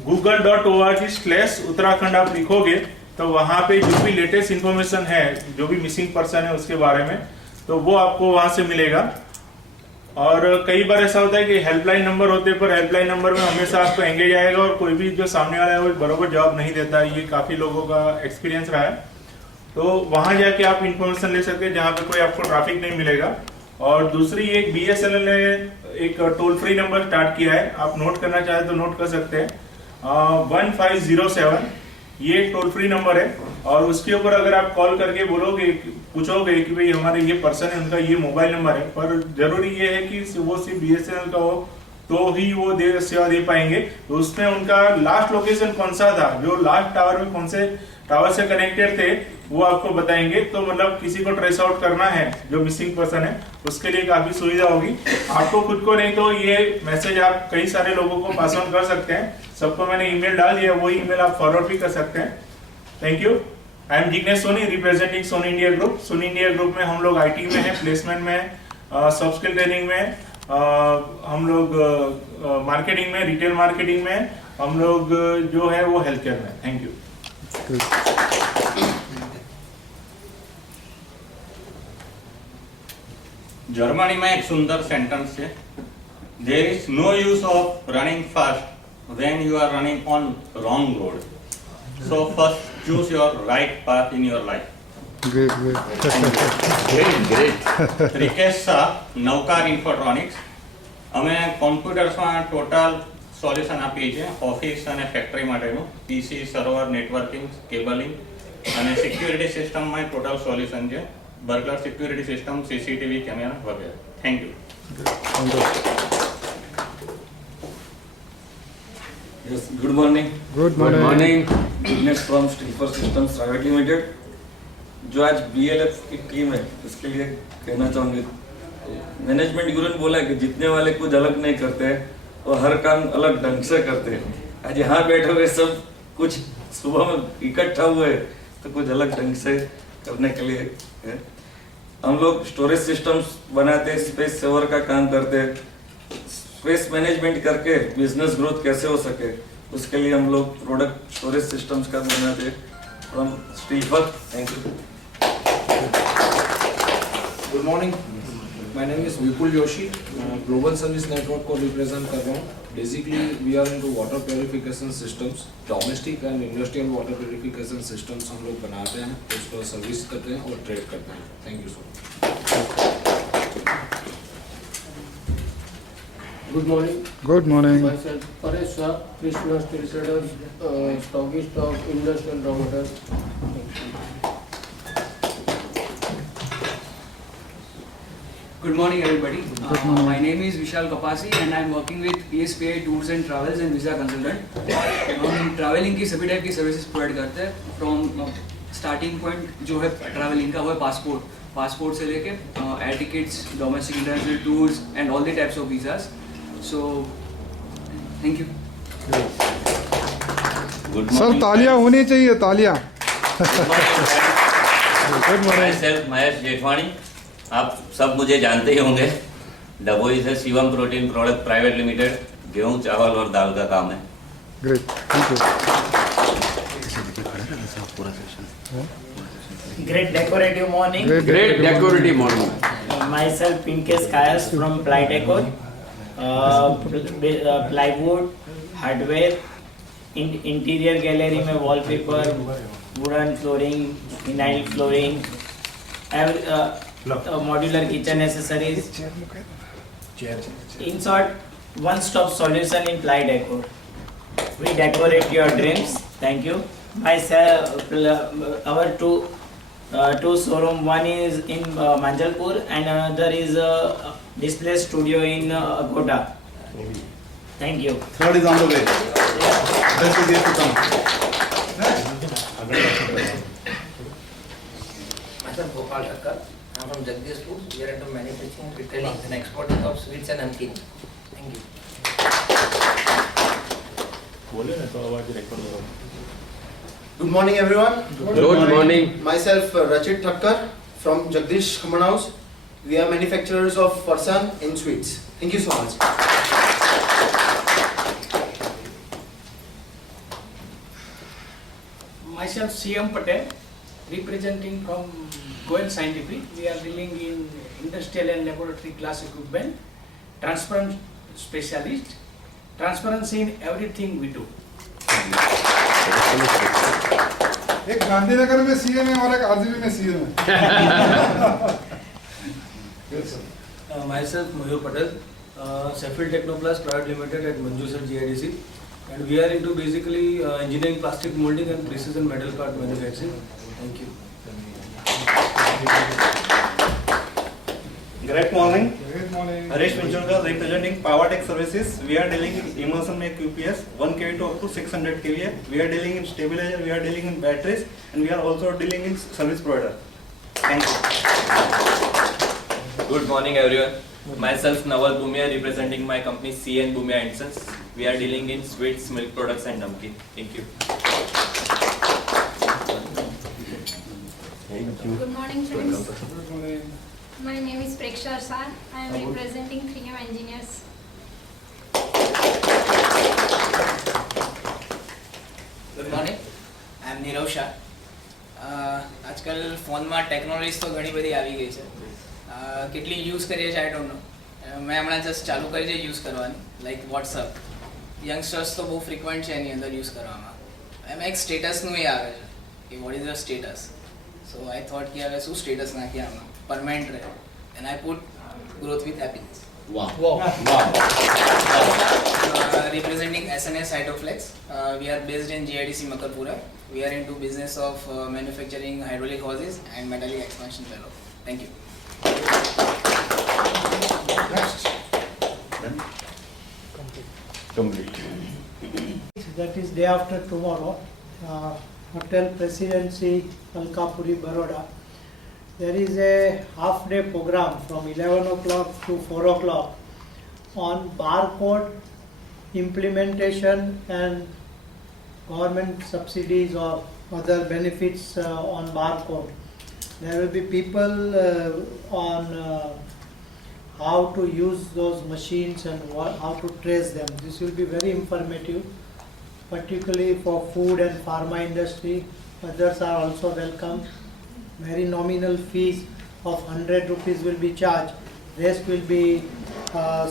google.org/उत्तराखंड आप लिखोगे तो वहाँ पे जो भी लेटेस्ट इन्फॉर्मेशन है, जो भी मिसिंग पर्सन है उसके बारे में, तो वो आपको वहां से मिलेगा. और कई बार ऐसा होता है कि हेल्पलाइन नंबर होते पर हेल्पलाइन नंबर में हमेशा आपको एंगेज आएगा और कोई भी जो सामने वाला है वो बराबर जवाब नहीं देता. ये काफी लोगों का एक्सपीरियंस रहा है. तो वहां जाके आप इंफॉर्मेशन ले सकते हैं जहाँ पे कोई आपको ट्रैफिक नहीं मिलेगा. और दूसरी एक BSNL ने एक टोल फ्री नंबर स्टार्ट किया है. आप नोट करना चाहे तो नोट कर सकते हैं. 1507 ये एक टोल फ्री नंबर है, और उसके ऊपर अगर आप कॉल करके बोलोगे, पूछोगे कि भाई हमारे ये पर्सन है, उनका ये मोबाइल नंबर है, पर जरूरी ये है कि वो सिर्फ BSNL का हो तो ही वो सेवा दे पाएंगे. तो उसमें उनका लास्ट लोकेशन कौन सा था, जो लास्ट टावर में कौन से टावर से कनेक्टेड थे, वो आपको बताएंगे. तो मतलब किसी को ट्रेस आउट करना है जो मिसिंग पर्सन है, उसके लिए काफी सुविधा होगी. आपको खुद को नहीं तो ये मैसेज आप कई सारे लोगों को पास ऑन कर सकते हैं. सबको मैंने ईमेल डाल दिया, वही ईमेल आप फॉरवर्ड भी कर सकते हैं. Thank you. I am Jignesh Soni, representing Soni India group. Soni India group में हम लोग IT में है, प्लेसमेंट में, सॉफ्ट स्किल ट्रेनिंग में, हम लोग मार्केटिंग में, रिटेल मार्केटिंग में, हम लोग जो है वो हेल्थ केयर में. Thank you. જર્મનીમાં એક સુંદર સેન્ટેન્સ છે. There is no use of running fast when you are running on wrong road. So first choose your right path in your life. Great, great. Rikesh Shah, Navkar Infotronics. અમે કોમ્પ્યુટર્સમાં total solution આપીએ છીએ, office અને factory માટેનું, PC, server, networking, cabling અને security સિસ્ટમમાં total solution છે. બર્ગલર security system, CCTV camera વગેરે. Thank you. Yes, good morning. Good morning. Vignesh from Stripper Systems Private Limited. जो आज BLF की टीम है उसके लिए कहना चाहूँगी, मैनेजमेंट गुरु ने बोला कि जीतने वाले कुछ अलग नहीं करते और हर काम अलग ढंग से करते हैं. आज यहाँ बैठे हुए सब कुछ सुबह में इकट्ठा हुए तो कुछ अलग ढंग से करने के लिए है. हम लोग स्टोरेज सिस्टम्स बनाते, स्पेस सेवर का काम करते, स्पेस मैनेजमेंट करके बिजनेस ग्रोथ कैसे हो सके उसके लिए हम लोग प्रोडक्ट स्टोरेज सिस्टम्स का बनाते from Stifer. Thank you. Good morning. My name is Vipul Joshi. Global service network को रिप्रेजेंट कर रहा हूँ. Basically we are into water purification systems, domestic and industrial water purification systems हम लोग बनाते हैं, उसको सर्विस करते हैं और ट्रेड करते हैं. Thank you so much. Good morning. Good morning. Myself Paresh Shah, Krishna Steel Traders, stockist of Industrial Raw Materials. Good morning, everybody. My name is Vishal Kapasi and I am working with PSPI Tours and Travels and Visa Consultant. हम travelling की सभी type की services provide करते हैं. From starting point जो है travelling का वो है पासपोर्ट से लेके air tickets, domestic international tours and all the types of visas. So thank you. Sir तालियां होनी चाहिए, तालियां. Myself महेश जेठवानी. आप सब मुझे जानते ही होंगे. डबोई से Shivam protein product private limited गेहूं, चावल और दाल का काम है. Great, thank you. Great decorative morning. Great decorative morning. Myself Pinkesh Kayas from Plytecor. Plywood, hardware, interior gallery में wallpaper, wooden flooring, vinyl flooring, modular kitchen accessories. In short, one-stop solution in Plytecor. We decorate your dreams. Thank you. Myself, our two showroom. One is in Manjalpur and another is display studio in Agoda. Thank you. Third is on the way. Best is yet to come. Myself Gopal Thakkar. I am from Jagdishpur. We are into manufacturing, retailing and exporting of sweets and namkeen. Thank you. Good morning, everyone. Good morning. Myself Rachit Thakkar from Jagdish Khaman House. We are manufacturers of farsan in sweets. Thank you so much. Myself CM Patel, representing from Goel Scientific. We are dealing in industrial and laboratory class equipment, transparent specialist, transparency in everything we do. एक गांधीनगर में CM है और एक RGB में CM है. Myself Mayur Patel, Sheffield Technoplast Private Limited at Manjusar GIDC, and we are into basically engineering, plastic molding and precision metal part manufacturing. Thank you. Great morning. Great morning. Harish Pinchurkar representing Powertech Services. We are dealing in immersion make UPS 1 kV to up to 600 kVA. We are dealing in stabilizer, we are dealing in batteries, and we are also dealing in service provider. Thank you. Good morning, everyone. Myself Naval Bumia, representing my company CN Bumia & Sons. We are dealing in sweets, milk products and namkeen. Thank you. Good morning, friends. Good morning. My name is Preksha Arsar. I am representing 3M Engineers. Good morning. I am Nirav Shah. આજકાલ ફોનમાં technology તો ઘણી બધી આવી ગઈ છે. કેટલી use કરીએ છીએ આઈ ડોન્ટ નો. મેં હમણાં જસ્ટ ચાલુ કરી છે યુઝ કરવાની, લાઈક વોટ્સઅપ. યંગસ્ટર્સ તો બહુ ફ્રિકવન્ટ છે એની અંદર યુઝ કરવામાં. એમાં એક સ્ટેટસનું એ આવે છે કે what is the status. So I thought કે હવે શું સ્ટેટસ નાખીએ આમાં પરમાનન્ટ રહે, and I put growth with happiness. Representing SNS Hydroflex, we are based in GIDC Makarpura. We are into business of manufacturing hydraulic hoses and metallic expansion valve. Thank you. Complete. That is day after tomorrow. Hotel Presidency, Alkapuri, Baroda. There is a half-day program from 11 o'clock to 4 o'clock on barcode implementation and government subsidies or other benefits on barcode. There will be people on how to use those machines and how to trace them. This will be very informative, particularly for food and pharma industry. Others are also welcome. Very nominal fees of 100 rupees will be charged. Rest will be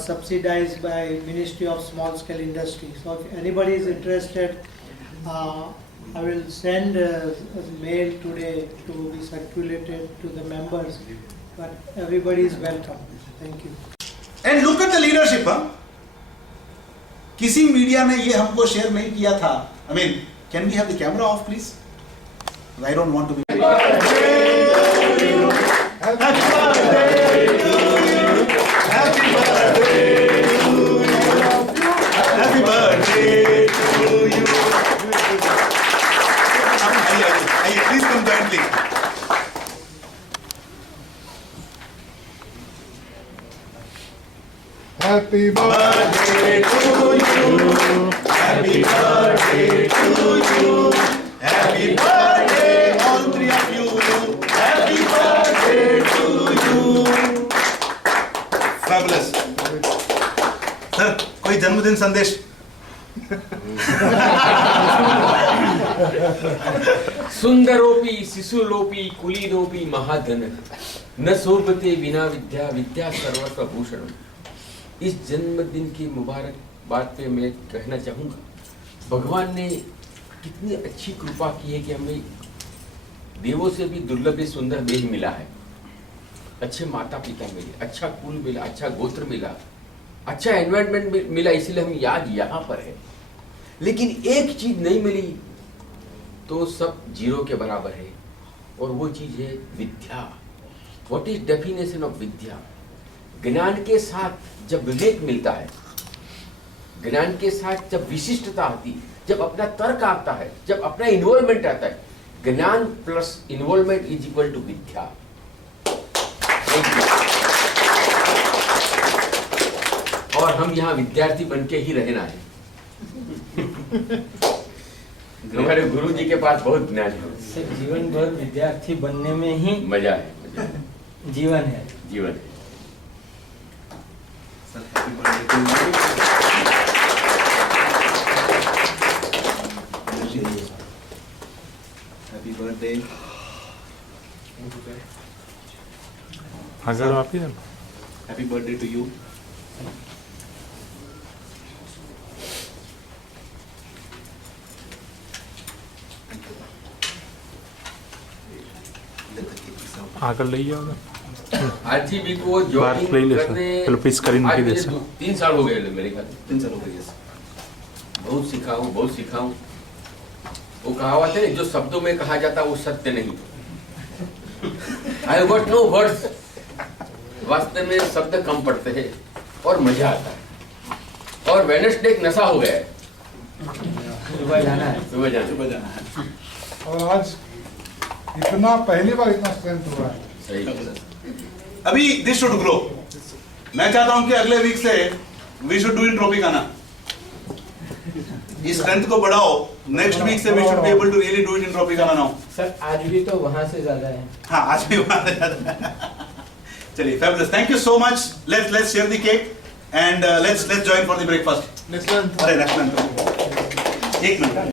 subsidized by Ministry of Small Scale Industry. So if anybody is interested, I will send a mail today to be circulated to the members. But everybody is welcome. Thank you. And look at the leadership, huh? किसी media ने ये हमको share नहीं किया था. I mean, can we have the camera off, please? I don't want to be. Happy birthday to you. Happy birthday to you. आइए, please come jointly. Happy birthday to you. Happy birthday to you. Happy birthday, all three of you. Happy birthday to you. Fabulous. Sir, कोई जन्मदिन संदेश? सुंदरोपी शिशुलोपी कुलीनोपी महाधन न शोभते बिना विद्या विद्या सर्वस्व भूषण। इस जन्मदिन की मुबारक बात पे मैं कहना चाहूँगा, भगवान ने कितनी अच्छी कृपा की है कि हमें देवों से भी दुर्लभ सुंदर देह मिला है, अच्छे माता पिता मिले, अच्छा कुल मिला, अच्छा गोत्र मिला, अच्छा एनवायरनमेंट मिला, इसीलिए हम याद यहाँ पर है। लेकिन एक चीज नहीं मिली तो सब जीरो के बराबर है, और वो चीज है विद्या। व्हाट इज डेफिनेशन ऑफ विद्या? ज्ञान के साथ जब विवेक मिलता है, ज्ञान के साथ जब विशिष्टता आती, जब अपना तर्क आता है, जब अपना इन्वॉल्वमेंट आता है, ज्ञान plus involvement is equal to विद्या। और हम यहाँ विद्यार्थी बन के ही रहना है। हमारे गुरु जी के पास बहुत ज्ञान है। जीवन भर विद्यार्थी बनने में ही मजा है, जीवन है। जीवन है। Sir, happy birthday to you. Happy birthday. अगर आप ही Happy birthday to you. आकर ले जाओ आज ही भी को जॉगिंग करने पीस करीन की देश 3 साल हो गए मेरे ख्याल 3 साल हो गए। बहुत सीखा हूँ। वो कहावत है, जो शब्दों में कहा जाता वो सत्य नहीं। I got no words. वास्तव में शब्द कम पड़ते हैं और मजा आता है। और वेडनेसडे एक नशा हो गया है, सुबह जाना है। और आज इतना पहली बार इतना स्ट्रेंथ हुआ है। सही। अभी दिस शुड ग्रो। मैं चाहता हूं कि अगले वीक से we should do in Tropicana. इस स्ट्रेंथ को बढ़ाओ। नेक्स्ट वीक से we should be able to really do it in Tropicana now. Sir आज भी तो वहां से ज्यादा है। हाँ, आज भी वहां से ज्यादा है। चलिए, fabulous. Thank you so much. Let's share the cake and let's join for the breakfast. Next month. अरे नेक्स्ट मंथ। एक मिनट।